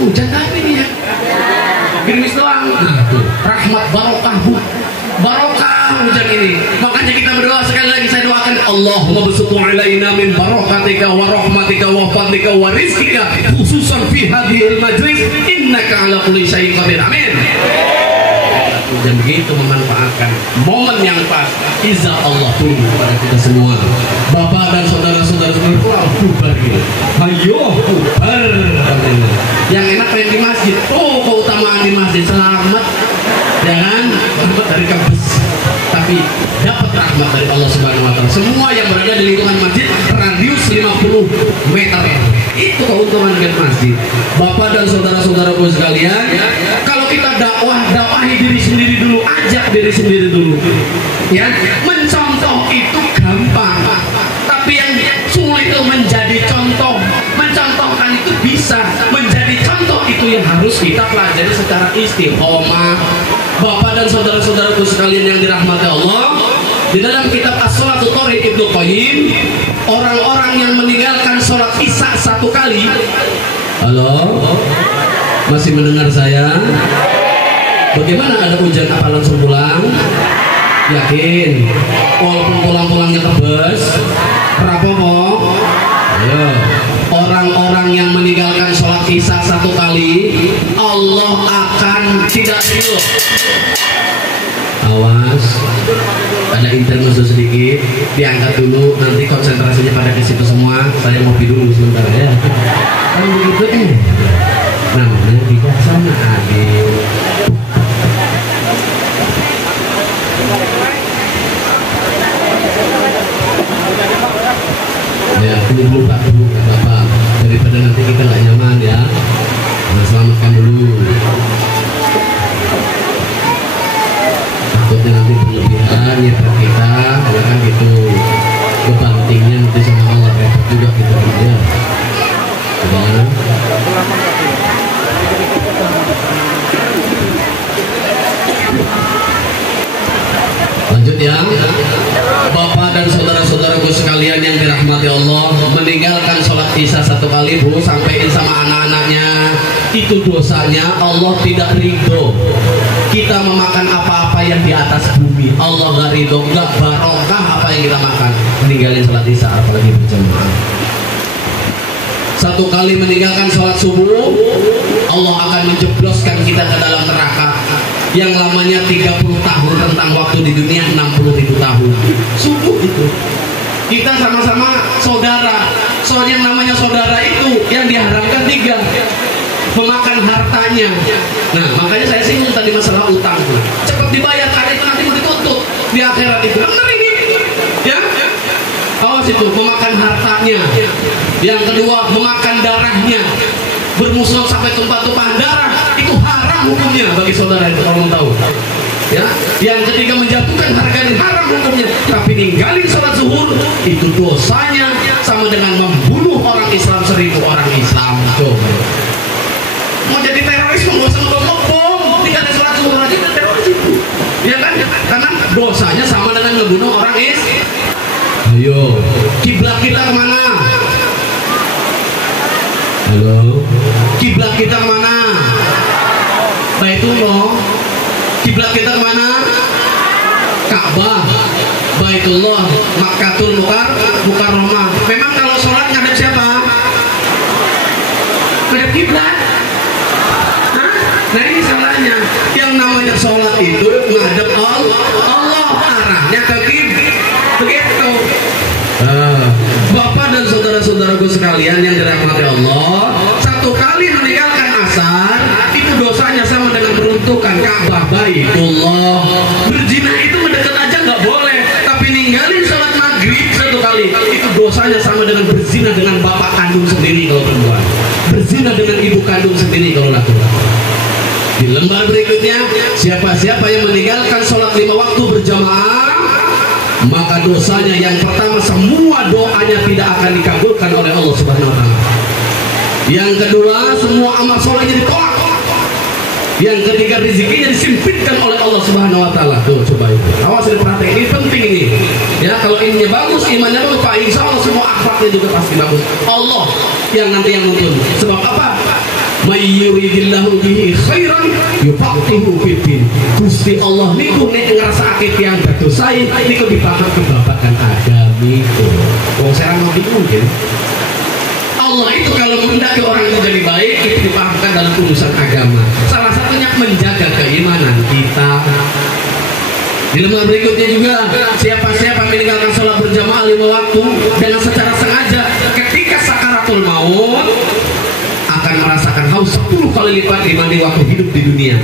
hujan tapi nih ya, gerimis doang. Rahmat barokah hujan ini. Makanya kita berdoa sekali lagi, saya doakan Allahumma basutu alaina min barakatika wa rahmatika wa fadlika wa rizkika khususan fi hadhil majlis innaka ala kulli syai'in qadir. Amin. Dan begitu memanfaatkan momen yang pas, izah Allah turun kepada kita semua. Bapak dan saudara-saudara sekalian, bubar gitu. Ayo bubar. Yang enak main di masjid. Oh, keutamaan di masjid, selamat. Jangan dapat dari kampus, tapi dapat rahmat dari Allah Subhanahu Wa Taala. Semua yang berada di lingkungan masjid radius 50 meter, itu keuntungan dari masjid. Bapak dan saudara-saudaraku sekalian, kalau kita dakwahi diri sendiri dulu, ajak diri sendiri dulu. Ya, mencontoh itu gampang, tapi yang sulit itu menjadi contoh. Mencontohkan itu bisa, menjadi contoh itu yang harus kita pelajari secara istiqomah. Bapak dan saudara-saudaraku sekalian yang dirahmati Allah, di dalam kitab As-Sholatu Thoriq Ibnu Qayyim, orang-orang yang meninggalkan sholat isya 1 kali. Halo, masih mendengar saya? Bagaimana, ada hujan apa langsung pulang? Yakin? Walaupun pulang-pulangnya tebes, rapopo? Ayo. Orang-orang yang meninggalkan sholat isya 1 kali, Allah akan tidak ridho. Awas, ada intermezzo sedikit, diangkat dulu, nanti konsentrasinya pada ke situ semua. Saya ngopi dulu sebentar ya. Kalau begitu namanya bijaksana adil. Ya, dulu Pak, Bapak, daripada nanti kita nggak nyaman ya. Nah, selamatkan dulu. Takutnya nanti berlebihan nyetir kita, ya kan gitu. Kebantingnya nanti sama Allah repot juga gitu ya. Udah. Lanjut ya, Bapak dan saudara-saudaraku sekalian yang dirahmati Allah, meninggalkan sholat isya 1 kali, Bu, sampaikan sama anak-anaknya, itu dosanya Allah tidak ridho. Kita memakan apa-apa yang di atas bumi, Allah nggak ridho, nggak barokah apa yang kita makan. Meninggalin sholat isya apalagi berjamaah. 1 kali meninggalkan sholat subuh, Allah akan menjebloskan kita ke dalam neraka yang lamanya 30 tahun, tentang waktu di dunia 60.000 tahun. Subuh itu kita sama-sama saudara. Soalnya yang namanya saudara itu yang diharamkan 3, memakan hartanya. Nah, makanya saya singgung tadi masalah utang. Cepat dibayar karena itu nanti mau dituntut di akhirat itu. Benar ini ya. Awas itu, memakan hartanya. Yang kedua, memakan darahnya. bermusuhan sampai tumpah-tumpahan darah, itu haram hukumnya bagi saudara itu kalau mau tahu. Ya, yang ketiga menjatuhkan harga diri haram hukumnya. Tapi ninggalin sholat zuhur itu dosanya sama dengan membunuh orang Islam 1000 orang Islam. Coba. Mau jadi teroris nggak usah ngebom, tinggal sholat zuhur aja udah teroris itu. Ya kan? Karena dosanya sama dengan membunuh orang Islam. Ayo, kiblat kita kemana? Halo, kiblat kita kemana? Baitullah. Kiblat kita kemana? Ka'bah, Baitullah, Makkatul Mukarramah. Memang kalau sholat ngadep siapa? Ngadep kiblat. Nah ini salahnya. Yang namanya sholat itu ngadep Allah, arahnya ke kiblat. Begitu. Bapak dan saudara-saudaraku sekalian yang dirahmati Allah, satu kali meninggalkan asar itu dosanya sama dengan meruntuhkan Ka'bah, Baitullah. Berzina itu mendekat aja nggak boleh, tapi ninggalin sholat maghrib satu kali itu dosanya sama dengan berzina dengan bapak kandung sendiri kalau perempuan, berzina dengan ibu kandung sendiri kalau laki-laki. Di lembar berikutnya, siapa-siapa yang meninggalkan sholat 5 waktu berjamaah, maka dosanya yang pertama semua doanya tidak akan dikabulkan oleh Allah Subhanahu wa taala. Yang kedua, semua amal solehnya ditolak. Yang ketiga, rezekinya disempitkan oleh Allah Subhanahu wa taala. Tuh, coba itu. Awas diperhatikan, ini penting ini. Ya, kalau ininya bagus, imannya bagus, Pak, insya Allah semua akhlaknya juga pasti bagus. Allah yang nanti yang nuntun. Sebab apa? May yuridillahu bihi khairan yufaqihu fiddin. Gusti Allah niku nek ngrasakake tiyang badosai niku dipaham kebabakan agami. Wong serang mungkin. Allah itu kalau menghendaki orang itu jadi baik itu dipahamkan dalam urusan agama. Salah satunya menjaga keimanan kita. Di lembar berikutnya juga, siapa-siapa meninggalkan sholat berjamaah 5 waktu dengan secara sengaja ketika sakaratul maut akan merasakan haus 10 kali lipat dibanding waktu hidup di dunia.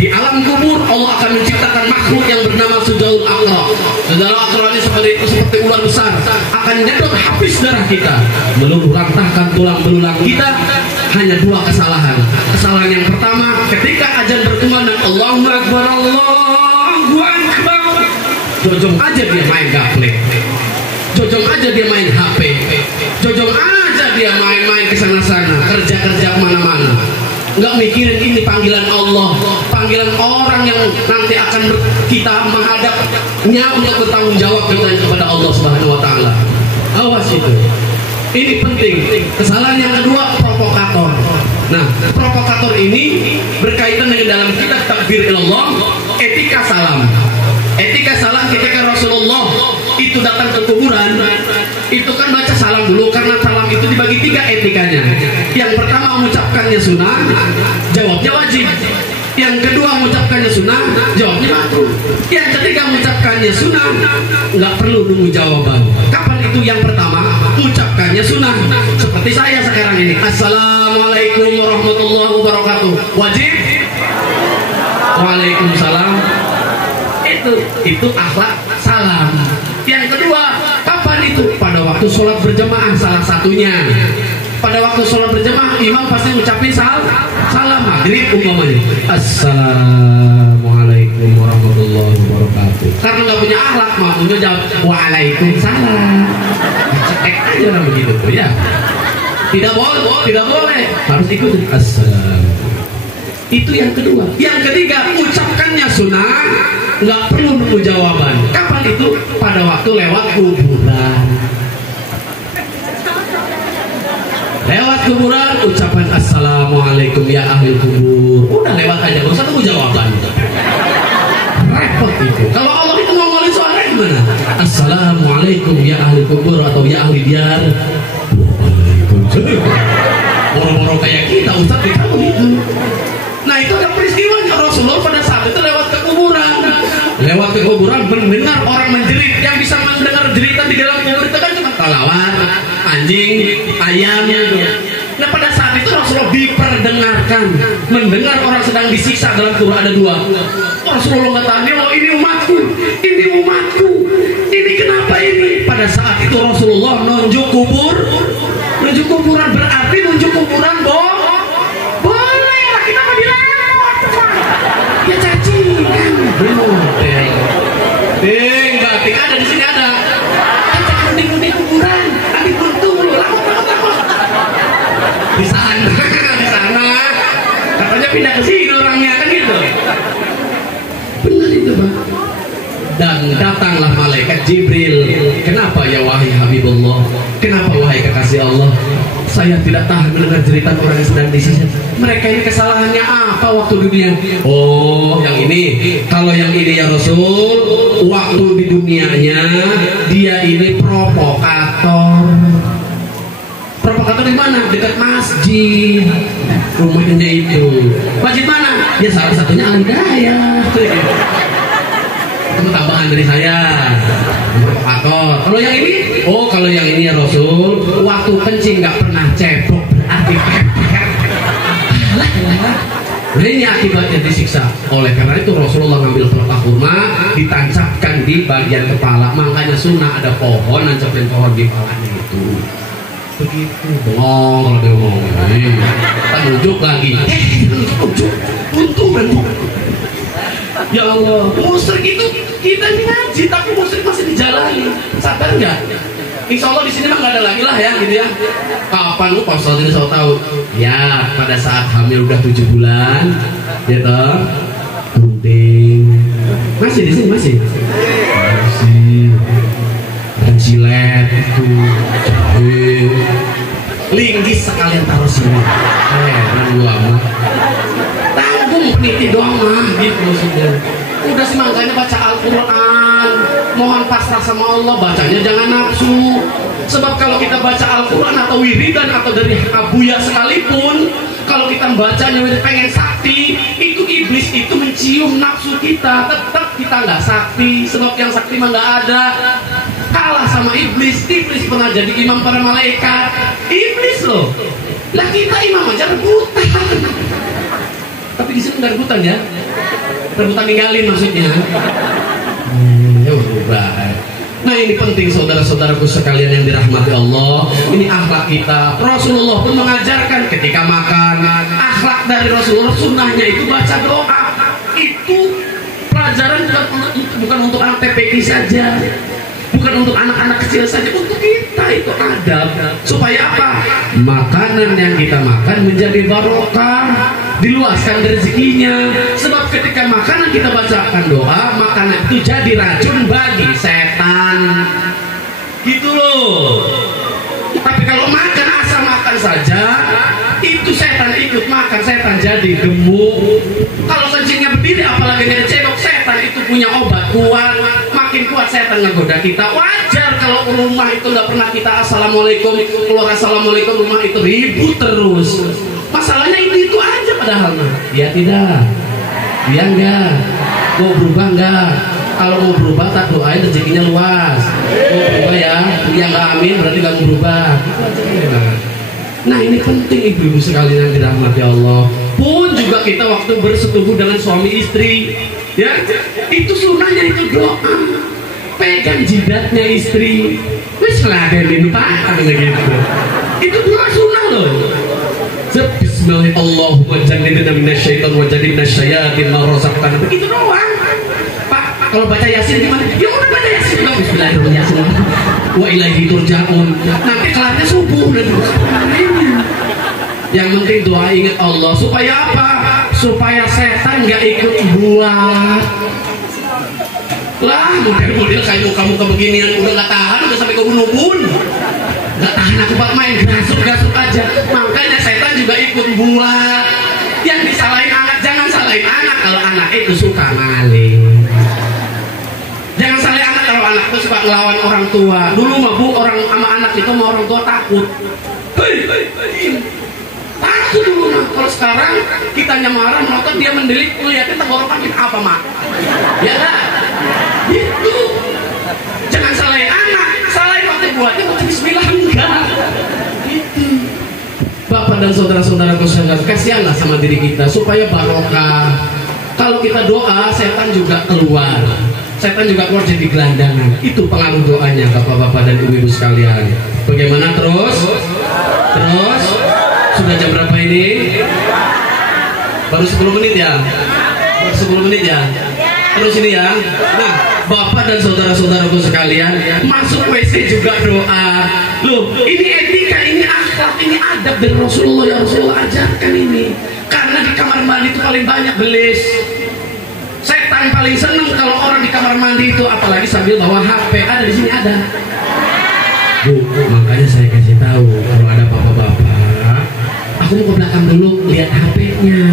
Di alam kubur Allah akan menciptakan makhluk yang bernama Sudaul Aqra. Sudaul Aqra ini seperti ular besar, akan nyedot habis darah kita, meluluh lantahkan tulang belulang kita. Hanya 2 kesalahan. Kesalahan yang pertama, ketika azan berkumandang Allahu Akbar, Allahu Akbar, jojong aja dia main gaplek, jojong aja dia main HP, jojong aja dia main-main ke sana-sana, kerja-kerja kemana-mana, nggak mikirin ini panggilan Allah, panggilan orang yang nanti akan kita menghadapnya untuk bertanggung jawab kepada Allah Subhanahu wa taala. Awas itu. Ini penting. Kesalahan yang kedua, provokator. Nah, provokator ini berkaitan dengan dalam kitab Takbir Ilallah, etika salam. Etika salam ketika Rasulullah itu datang ke kuburan, itu kan baca salam dulu karena salam itu dibagi 3 etikanya. Yang pertama mengucapkannya sunnah, jawabnya wajib. Yang kedua mengucapkannya sunnah, jawabnya makruh. Yang ketiga mengucapkannya sunnah, nggak perlu nunggu jawaban. Kapan itu yang pertama? Mengucapkannya sunnah. Seperti saya sekarang ini. Assalamualaikum warahmatullahi wabarakatuh. Wajib? Waalaikumsalam. Itu akhlak salam. Yang kedua, kapan itu? Pada waktu sholat berjamaah salah satunya. Pada waktu sholat berjamaah imam pasti ngucapin salam maghrib umpamanya. Assalamualaikum warahmatullahi wabarakatuh. Karena nggak punya akhlak, makmunya jawab waalaikumsalam. Cek aja orang begitu tuh ya. Tidak boleh. Harus ikut assalamualaikum. Itu yang kedua. Yang ketiga, ucapkannya sunnah, nggak perlu nunggu jawaban. Kapan itu? Pada waktu lewat kuburan. Lewat kuburan, ucapan assalamualaikum ya ahli kubur. Udah lewat aja, nggak usah tunggu jawaban. Repot itu. Kalau Allah itu ngomongin soalnya gimana? Assalamualaikum ya ahli kubur atau ya ahli diar. Waalaikumsalam. Orang-orang kayak kita, Ustaz kita begitu. Nah itu ada peristiwanya. Rasulullah pada saat itu lewat ke kuburan. Lewat ke kuburan mendengar orang menjerit. Yang bisa mendengar jeritan di dalam kubur itu kan cuma kelawar, anjing, ayam gitu. Nah pada saat itu Rasulullah diperdengarkan mendengar orang sedang disiksa dalam kubur. Ada 2. Rasulullah mengatakan, oh ini umatku, ini kenapa ini? Pada saat itu Rasulullah nunjuk kuburan, berarti nunjuk kuburan Ding, batik ada di sini ada. Gunting kuburan, nanti buntung lu, lama. Di sana. Katanya pindah ke sini orangnya kan gitu. Benar itu bang. Dan datanglah malaikat Jibril. Kenapa ya wahai Habibullah? Kenapa wahai kekasih Allah? Saya tidak tahan mendengar cerita orang yang sedang disisir. Mereka ini kesalahannya apa waktu dunia? Oh, yang ini. Kalau yang ini ya Rasul, waktu di dunianya dia ini provokator. Provokator di mana? Dekat masjid. Rumahnya itu. Masjid mana? Ya salah satunya Al-Hidayah. Itu tambahan dari saya. Provokator. Kalau yang ini? Oh, kalau yang ini ya Rasul, waktu kencing nggak pernah cebok berarti pepet. Nah ini akibatnya disiksa. Oleh karena itu Rasulullah ngambil pelepah kurma, ditancapkan di bagian kepala. Makanya sunnah ada pohon, nancapin pohon di kepalanya itu. Begitu. Bengong kalau dia ngomong. Kita nunjuk lagi. Nunjuk. Untung bantu. Ya Allah, musyrik itu kita ini ngaji, tapi musyrik masih dijalani. Sadar nggak? Insya Allah di sini mah nggak ada lagi lah ya, gitu ya. Kapan lu pas ini saya tahu? Ya, pada saat hamil udah 7 bulan, ya toh, gunting. Masih di sini masih. Dan silet itu, jahe, linggis sekalian taruh sini. Heran gua mah. Tanggung peniti doang mah, gitu maksudnya. Udah sih makanya baca Al-Quran, mohon pasrah sama Allah, bacanya jangan nafsu. Sebab kalau kita baca Al-Quran atau wiridan atau dari abuya sekalipun, kalau kita bacanya pengen sakti, itu iblis itu mencium nafsu kita, tetap kita nggak sakti. Sebab yang sakti mah nggak ada. Kalah sama iblis. Iblis pernah jadi imam para malaikat. Iblis loh. Lah kita imam aja rebutan. Tapi di sini nggak rebutan ya. Rebutan ninggalin maksudnya. Ya udah. Nah ini penting saudara-saudaraku sekalian yang dirahmati Allah. Ini akhlak kita. Rasulullah pun mengajarkan ketika makan. Akhlak dari Rasulullah, sunnahnya itu baca doa. Itu pelajaran bukan untuk anak TPQ saja, bukan untuk anak-anak kecil saja, untuk kita itu adab. Supaya apa? Makanan yang kita makan menjadi barokah, diluaskan rezekinya. Sebab ketika makanan kita bacakan doa, makanan itu jadi racun bagi setan. Gitu loh. Tapi kalau makan asal makan saja, itu setan ikut makan, setan jadi gemuk. Kalau kencingnya berdiri, apalagi dari cebok, setan itu punya obat kuat. Makin kuat setan ngegoda kita. Wajar kalau rumah itu nggak pernah kita assalamualaikum, keluar assalamualaikum, rumah itu ribut terus. Masalahnya itu aja padahal mah. Ya tidak. Ya enggak. Mau berubah enggak? Kalau mau berubah tak doain rezekinya luas. Mau berubah ya. Ya enggak amin berarti enggak mau berubah. Nah ini penting ibu-ibu sekalian yang dirahmati Allah. Pun juga kita waktu bersetubuh dengan suami istri, ya itu sunnahnya itu doa. Pegang jidatnya istri. Wis ladenin tangan gitu. Itu doa sunnah loh. Bismillahirrahmanirrahim. Jannibna minasyaiton wa jannibna syayatin ma razaqtana. Begitu doang. Pak, kalau baca Yasin gimana? Ya udah baca Yasin. Bismillahirrahmanirrahim. Wa ilaihi turja'un. Nanti kelarnya subuh dan yang penting doa ingat Allah. Supaya apa? Supaya setan nggak ikut buat. Lah, model-model kayak muka-muka beginian udah nggak tahan, udah sampai ke ubun-ubun. Nggak tahan aku pak main gasuk-gasuk aja. Makanya setan juga ikut buat. Yang disalahin anak, jangan salahin anak kalau anak itu suka maling. Jangan salahin anak kalau anak itu suka ngelawan orang tua. Dulu mah bu, orang sama anak itu sama orang tua takut. Takut dulu mah. Kalau sekarang kita marah, melotot dia mendelik, lihatin tenggorokan apa mak? Ya lah. Itu. Jangan salahin anak, salahin waktu buatnya waktu bismillah enggak. Itu. Bapak dan saudara-saudaraku sekalian, kasihanlah sama diri kita supaya barokah. Kalau kita doa, setan juga keluar. Setan juga keluar jadi gelandangan. Itu pengaruh doanya bapak-bapak dan ibu-ibu sekalian. Bagaimana terus? Terus? Sudah jam berapa ini? Baru 10 menit ya? Baru 10 menit ya? terus ini ya. Nah, Bapak dan saudara-saudaraku sekalian, masuk WC juga doa. Loh, ini etika, ini akhlak, ini adab dari Rasulullah yang Rasulullah ajarkan ini. Karena di kamar mandi itu paling banyak belis. Setan paling seneng kalau orang di kamar mandi itu, apalagi sambil bawa HP. Ada di sini ada. Bu, makanya saya kasih tahu kalau ada bapak-bapak, aku mau ke belakang dulu lihat HP-nya.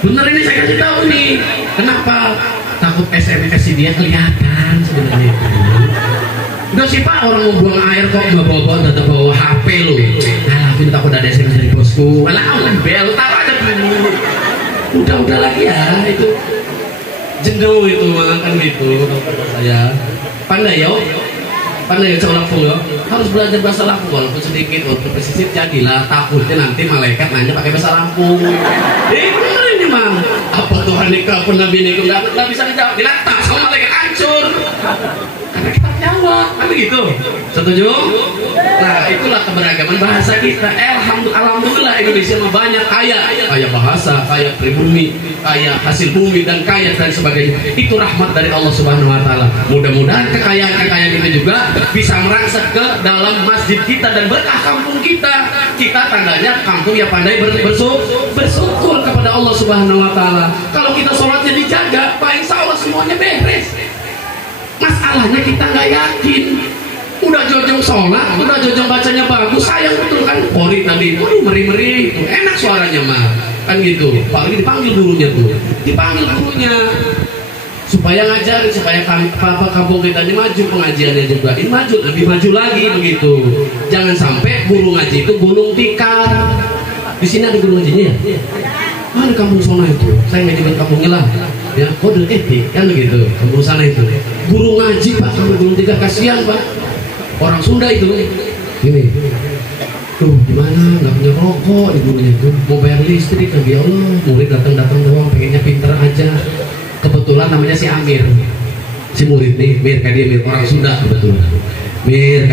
Bener ini saya kasih tahu nih. Kenapa? Takut SMS dia kelihatan sebenarnya. Udah sih Pak, orang mau buang air kok bawa-bawa tetap bawa HP lo. Alah, aku takut ada SMS dari bosku. Alah, bel taruh aja dulu. Udah lagi ya itu. Jendel itu malah kan gitu. Saya pandai yo. Pandai ya Lampung ya, harus belajar bahasa Lampung walaupun sedikit, walaupun pesisir jadilah. Takutnya nanti malaikat nanya pakai bahasa Lampung. Bener ini mang. Apa Tuhan nikah pun Nabi nikah nggak bisa dijawab, diletak sama malaikat hancur. Karena kita jawab, kan begitu. Setuju? Nah, itulah keberagaman bahasa kita. Alhamdulillah Indonesia mah banyak kaya bahasa, kaya pribumi, kaya hasil bumi dan kaya dan sebagainya. Itu rahmat dari Allah Subhanahu Wa Taala. Mudah-mudahan kekayaan itu juga bisa merangsek ke dalam masjid kita dan berkah kampung kita. Kita tandanya kampung yang pandai bersyukur kepada Allah Subhanahu Wa Taala. Kalau kita sholatnya dijaga, Pak, insya Allah semuanya beres. Masalahnya kita nggak yakin. Udah jojong sholat, udah jojong bacanya bagus, sayang betul kan. Pori tadi, meri-meri itu enak suaranya mah, kan gitu. Apalagi dipanggil gurunya tuh, supaya ngajarin, supaya kampung kita ini maju pengajiannya juga. Ini maju, lebih maju lagi begitu. Jangan sampai guru ngaji itu gulung tikar. Di sini ada guru ngajinya ya? Mana kampung sana itu? Saya ngaji di kampungnya lah. Ya, kode etik kan begitu. Kampung sana itu. Guru ngaji Pak, sampai gulung tikar, kasihan Pak. Orang Sunda itu gini, tuh gimana nggak punya rokok ibunya itu, mau bayar listrik lagi, ya Allah, murid datang doang pengennya pinter aja. Kebetulan namanya si Amir, si murid nih, Mir orang Sunda kebetulan. Mir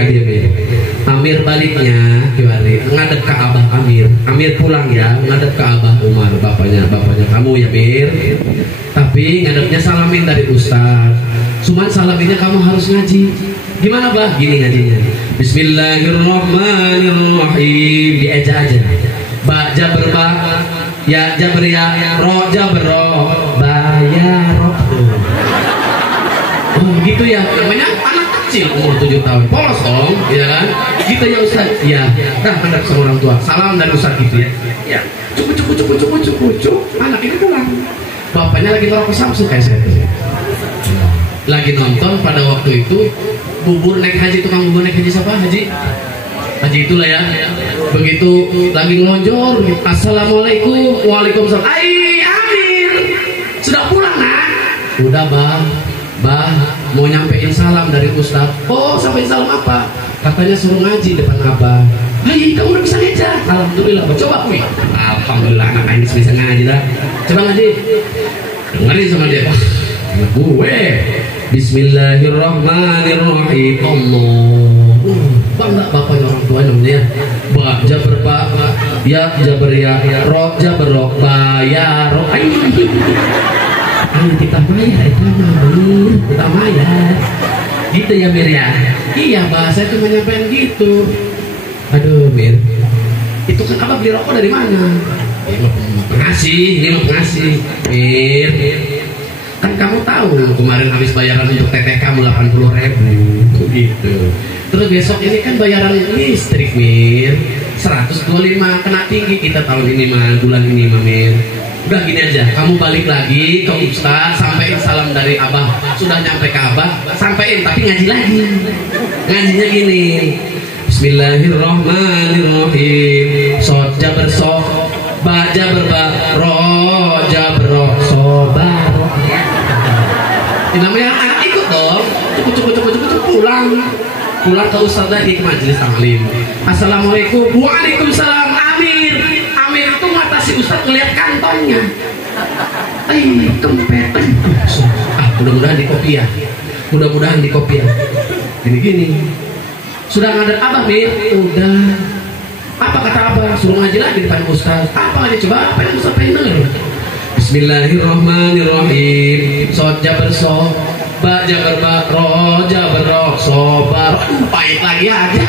Amir baliknya kembali ngadep ke Abah Amir pulang ya, ngadep ke Abah Umar, bapaknya kamu ya Mir, tapi ngadepnya salamin dari Ustaz. Cuman salaminnya kamu harus ngaji. Gimana Bah? Gini ngajinya. Bismillahirrahmanirrahim. Dieja aja. Ba jaber ba, ya jaber ya, ro jaber ro, ba ya ro. Oh gitu ya. Namanya anak kecil umur 7 tahun. Polos dong, ya kan? Gitu ya Ustaz. Iya. Nah, mendapat sama orang tua. Salam dari Ustaz gitu ya. Ya. Cukup. Anak ini pulang. Bapaknya lagi ngerokok Samsung kayak saya. Lagi nonton pada waktu itu bubur naik haji, tukang bubur naik haji siapa? Haji itulah ya. Begitu lagi ngelonjor, assalamualaikum, waalaikumsalam. Amir, sudah pulang nak? Udah bah, mau nyampein salam dari Ustaz. Oh, sampai salam apa? Katanya suruh ngaji depan abah. Kamu udah bisa ngejar? Alhamdulillah. Coba wih. Alhamdulillah anak ini bisa ngaji dah. Coba ngaji. Dengerin sama dia. Gue Bismillahirrahmanirrahim. Allah. Bangga bapaknya orang tua namanya. Ba jaber ba, ya jaber ya, ro jaber ro, ba ya ro. Ayo kita bayar itu namanya. Kita bayar. Gitu ya Mir ya. Iya bahasa itu menyampaikan gitu. Aduh Mir, itu kan abah beli rokok dari mana? Pengasih, Mir. Kan kamu tahu kemarin habis bayaran untuk TTK kamu 80.000 gitu. Terus besok ini kan bayaran listrik Mir 125 kena tinggi kita tahun ini mah, bulan ini mah Mir. Udah gini aja, kamu balik lagi ke Ustaz, sampein salam dari abah. Sudah nyampe ke abah, sampein tapi ngaji lagi. Ngajinya gini. Bismillahirrahmanirrahim. So jaber so, ba jaber ba, ro jaber ro, so ba ro. Ini namanya anak ikut dong. Cukup pulang ke Ustaz lagi ke majelis taklim. Assalamualaikum, waalaikumsalam. Amir itu ngatasi Ustaz ngeliat kantongnya. Kempet. Mudah-mudahan di kopi ya. Gini. Sudah ngadep abah Mir? Udah. Apa kata abah? Suruh ngaji lagi depan Ustaz. Apa aja coba? Apa yang Ustaz pengen denger? Bismillahirrahmanirrahim. Sod jabar so, ba jabar ba, ro jabar ro, sobar. Pahit lagi aja.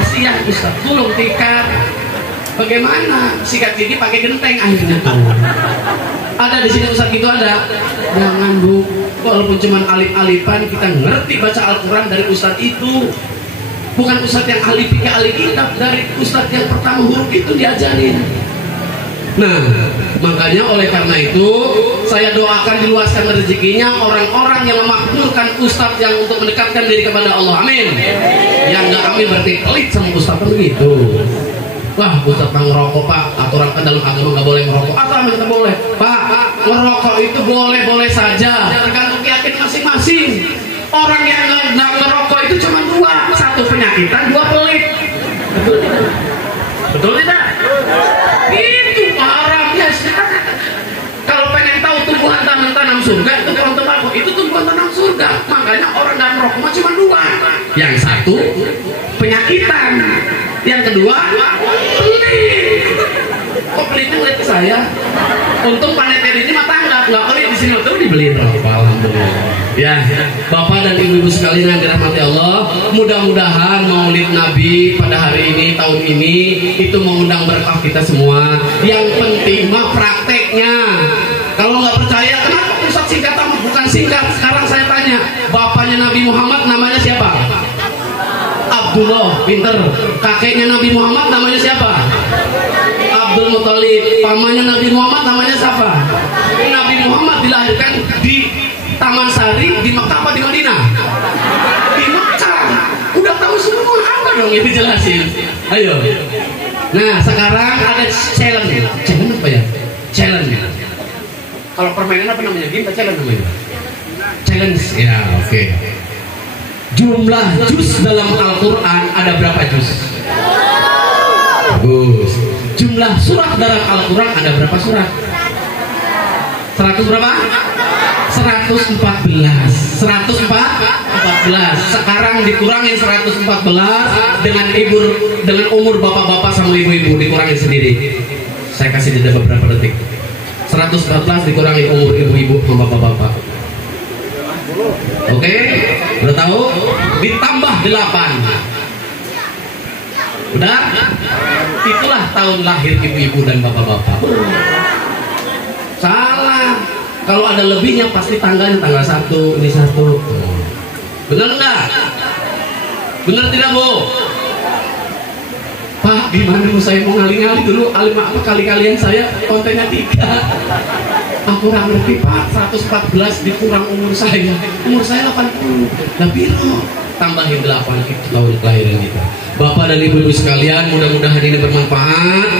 Kasihan Ustaz, tolong tikar. Bagaimana? Sikat gigi pakai genteng akhirnya tuh. Ada di sini Ustaz gitu ada. Jangan Bu, walaupun cuma alif-alifan kita ngerti baca Al-Quran dari Ustaz itu. Bukan Ustaz yang ahli fikih ahli kitab, dari Ustaz yang pertama huruf itu diajarin. Nah, makanya oleh karena itu saya doakan diluaskan rezekinya orang-orang yang memakmurkan Ustaz yang untuk mendekatkan diri kepada Allah. Amin. Yang enggak amin berarti pelit sama Ustaz begitu. Wah, Ustaz ngerokok Pak, aturan kan dalam agama nggak boleh ngerokok. Aturan kita boleh Pak, ngerokok itu boleh saja, tergantung keyakinan masing-masing. Orang yang nggak ngerokok itu cuma dua, satu penyakitan, dua pelit. Betul tidak? Itu haram ya. Kalau pengen tahu tumbuhan tanam surga itu pohon tembakau, itu tumbuhan tanam surga. Makanya orang nggak merokok cuma dua. Yang satu penyakitan, yang kedua pelit. Kok pelitnya ngeliat ke saya? Untung panitia ini mah tanggap, nggak pelit di sini tuh dibeliin rokok. Alhamdulillah. Ya, Bapak dan Ibu-ibu sekalian yang dirahmati Allah, mudah-mudahan Maulid Nabi pada hari ini, tahun ini itu mengundang berkah kita semua. Yang penting mah prakteknya. Kalau nggak percaya, kenapa Ustaz singkat amat? Bukan singkat. Sekarang saya tanya, bapaknya Nabi Muhammad namanya siapa? Abdullah, pinter. Kakeknya Nabi Muhammad namanya siapa? Abdul Muthalib. Pamannya Nabi Muhammad namanya siapa? Nabi Muhammad dilahirkan di Taman Sari di Mekah apa di Madinah? Di Mekah. Udah tahu semua apa dong yang dijelasin? Ayo. Nah, sekarang ada challenge. Challenge apa ya? Challenge. Kalau permainan apa namanya? Game atau challenge namanya? Challenge. Ya, oke. Jumlah juz dalam Al-Quran ada berapa juz? Bagus. Jumlah surat dalam Al-Quran ada berapa surat? 100 berapa? 114. Sekarang dikurangin 114 dengan umur bapak-bapak sama ibu-ibu, dikurangin sendiri. Saya kasih jeda beberapa detik. 114 dikurangi umur ibu-ibu sama bapak-bapak. Oke, udah tahu? Ditambah 8. Udah? Itulah tahun lahir ibu-ibu dan bapak-bapak. Salah. Kalau ada lebihnya pasti tanggalnya tanggal 1, ini 1. Benar enggak? Benar tidak, Bu? Pak, gimana mau saya mau ngali-ngali dulu? Kali-kalian saya kontennya 3. Aku kurang ngerti Pak, 114 dikurang umur saya. Umur saya 80. Tapi tambahin 8 itu tahun kelahiran kita. Bapak dan Ibu-ibu sekalian, mudah-mudahan ini bermanfaat.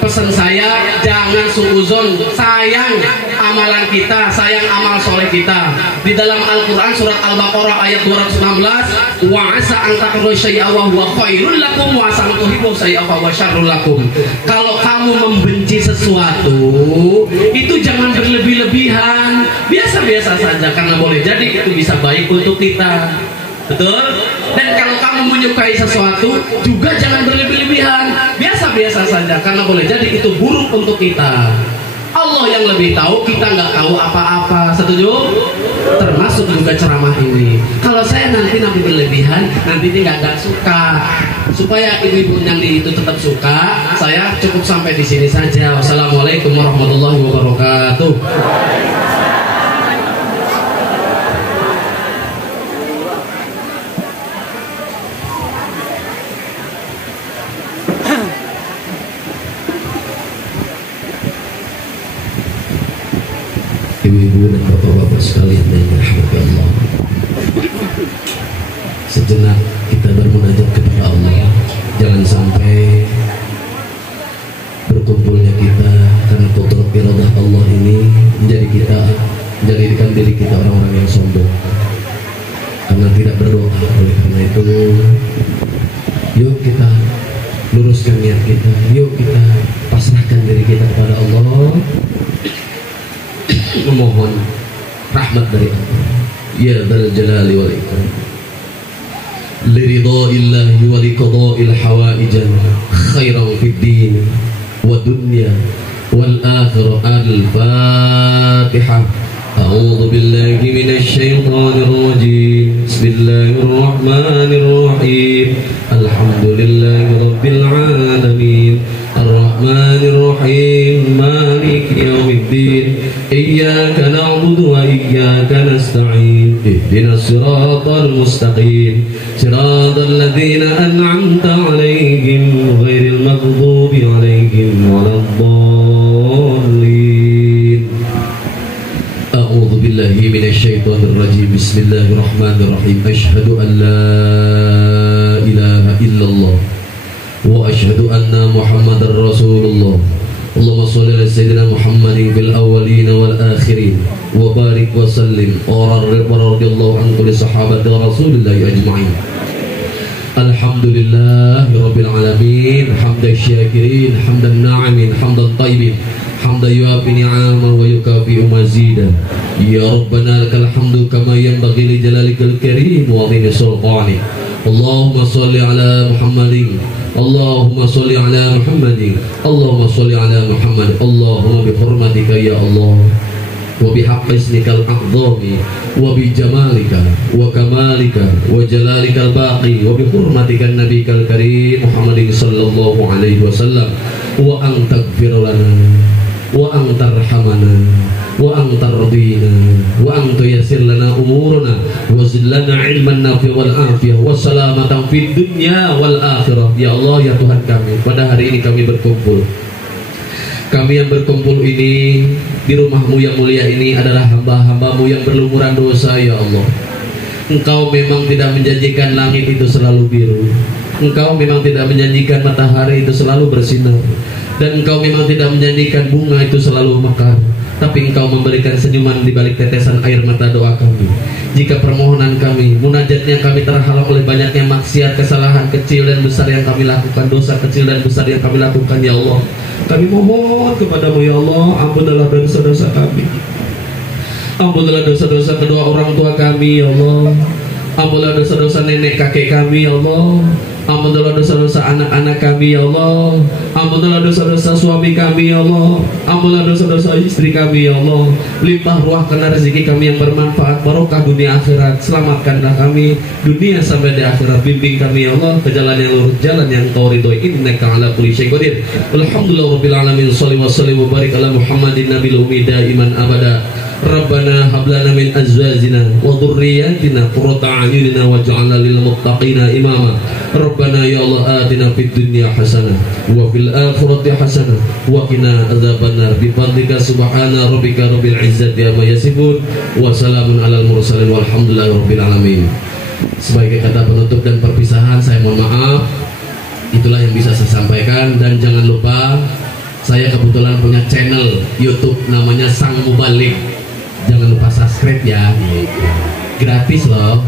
Pesan saya, jangan suuzon, sayang amalan kita, sayang amal soleh kita. Di dalam Al-Quran surat Al-Baqarah ayat 216, wa asa an takrahu syai'an wa huwa khairul lakum wa asa an tuhibbu syai'an wa huwa syarrul lakum. Kalau kamu membenci sesuatu, itu jangan berlebih-lebihan, biasa-biasa saja, karena boleh jadi itu bisa baik untuk kita. Betul? Dan kalau kamu menyukai sesuatu juga jangan berlebih-lebihan, biasa-biasa saja, karena boleh jadi itu buruk untuk kita. Allah yang lebih tahu, kita nggak tahu apa-apa. Setuju? Termasuk juga ceramah ini. Kalau saya nanti berlebihan, nanti dia nggak suka. Supaya ibu-ibu yang di itu tetap suka, saya cukup sampai di sini saja. Wassalamualaikum warahmatullahi wabarakatuh. Ibu-ibu dan bapak-bapak sekalian yang dirahmati Allah, sejenak kita bermunajat kepada Allah. Jangan sampai berkumpulnya kita karena kudrat iradah Allah ini menjadikan diri kita orang-orang yang sombong karena tidak berdoa. Oleh karena itu, yuk kita luruskan niat kita, yuk kita pasrahkan diri kita kepada Allah, memohon rahmat dari Allah. Ya dzal jalali wal ikram, liridaillahi wa liqada'il hawaijan khairan fid din wa dunya والآخرة. الفاتحة. أعوذ بالله من الشيطان الرجيم. بسم الله الرحمن الرحيم. الحمد لله رب العالمين الرحمن الرحيم مالك يوم الدين إياك نعبد وإياك نستعين اهدنا الصراط المستقيم صراط الذين أنعمت عليهم غير المغضوب عليهم ولا الضالين. أعوذ بالله من الشيطان الرجيم. بسم الله الرحمن الرحيم. أشهد أن لا إله إلا الله وأشهد أن محمد رسول الله. اللهم صل على سيدنا محمد في الأولين والآخرين وبارك وسلم ورضي الله عن كل صحابة رسول الله أجمعين. الحمد لله رب العالمين حمد الشاكرين حمد الناعمين حمد الطيبين حمد يوافي نعمه ويكافئ مزيدا. يا ربنا لك الحمد كما ينبغي لجلالك الكريم وعظيم سلطانك. اللهم صل على محمد اللهم صل على محمد اللهم صل على محمد. اللهم بحرمتك يا الله وبحق اسمك الأعظم وبجمالك وكمالك وجلالك الباقي وبحرمتك النبي الكريم محمد صلى الله عليه وسلم وأن تغفر لنا وأن ترحمنا وأن ترضينا وأن تيسر لنا أمورنا وزد لنا علما نافعا والعافية والسلامة في الدنيا والآخرة. Ya Allah, ya Tuhan kami, pada hari ini kami berkumpul. Kami yang berkumpul ini di rumah-Mu yang mulia ini adalah hamba-hamba-Mu yang berlumuran dosa, ya Allah. Engkau memang tidak menjanjikan langit itu selalu biru. Engkau memang tidak menjanjikan matahari itu selalu bersinar. Dan Engkau memang tidak menjanjikan bunga itu selalu mekar. Tapi Engkau memberikan senyuman di balik tetesan air mata doa kami. Jika permohonan kami, munajatnya kami terhalang oleh banyaknya maksiat, kesalahan kecil dan besar yang kami lakukan, dosa kecil dan besar yang kami lakukan, ya Allah, kami mohon kepadamu, ya Allah, ampunilah dosa-dosa kami. Ampunilah dosa-dosa kedua orang tua kami, ya Allah. Ampunilah dosa-dosa nenek kakek kami, ya Allah. Ampunilah dosa-dosa anak-anak kami, ya Allah. Ampunilah dosa-dosa suami kami, ya Allah. Ampunilah dosa-dosa istri kami, ya Allah. Limpah ruahkanlah rezeki kami yang bermanfaat, barokah dunia akhirat. Selamatkanlah kami dunia sampai di akhirat. Bimbing kami, ya Allah, ke jalan yang lurus, jalan yang Kau ridhoi. Innaka ala kulli syai'in qadir. Alhamdulillah rabbil alamin. Shalli wa sallim wa barik ala Muhammadin nabiyil ummi daiman abada. Rabbana hablana min azwajina wa dhurriyyatina qurrata a'yunina waj'alna lil muttaqina imama. Rabbana ya Allah atina fid dunya hasanah wa fil akhirati hasanah wa qina adzabannar bi fadlika subhana rabbika rabbil izzati amma yasifun wa salamun alal mursalin walhamdulillahi rabbil alamin. Sebagai kata penutup dan perpisahan, saya mohon maaf. Itulah yang bisa saya sampaikan, dan jangan lupa saya kebetulan punya channel YouTube namanya Sang Mubalik. Jangan lupa subscribe ya, gratis loh.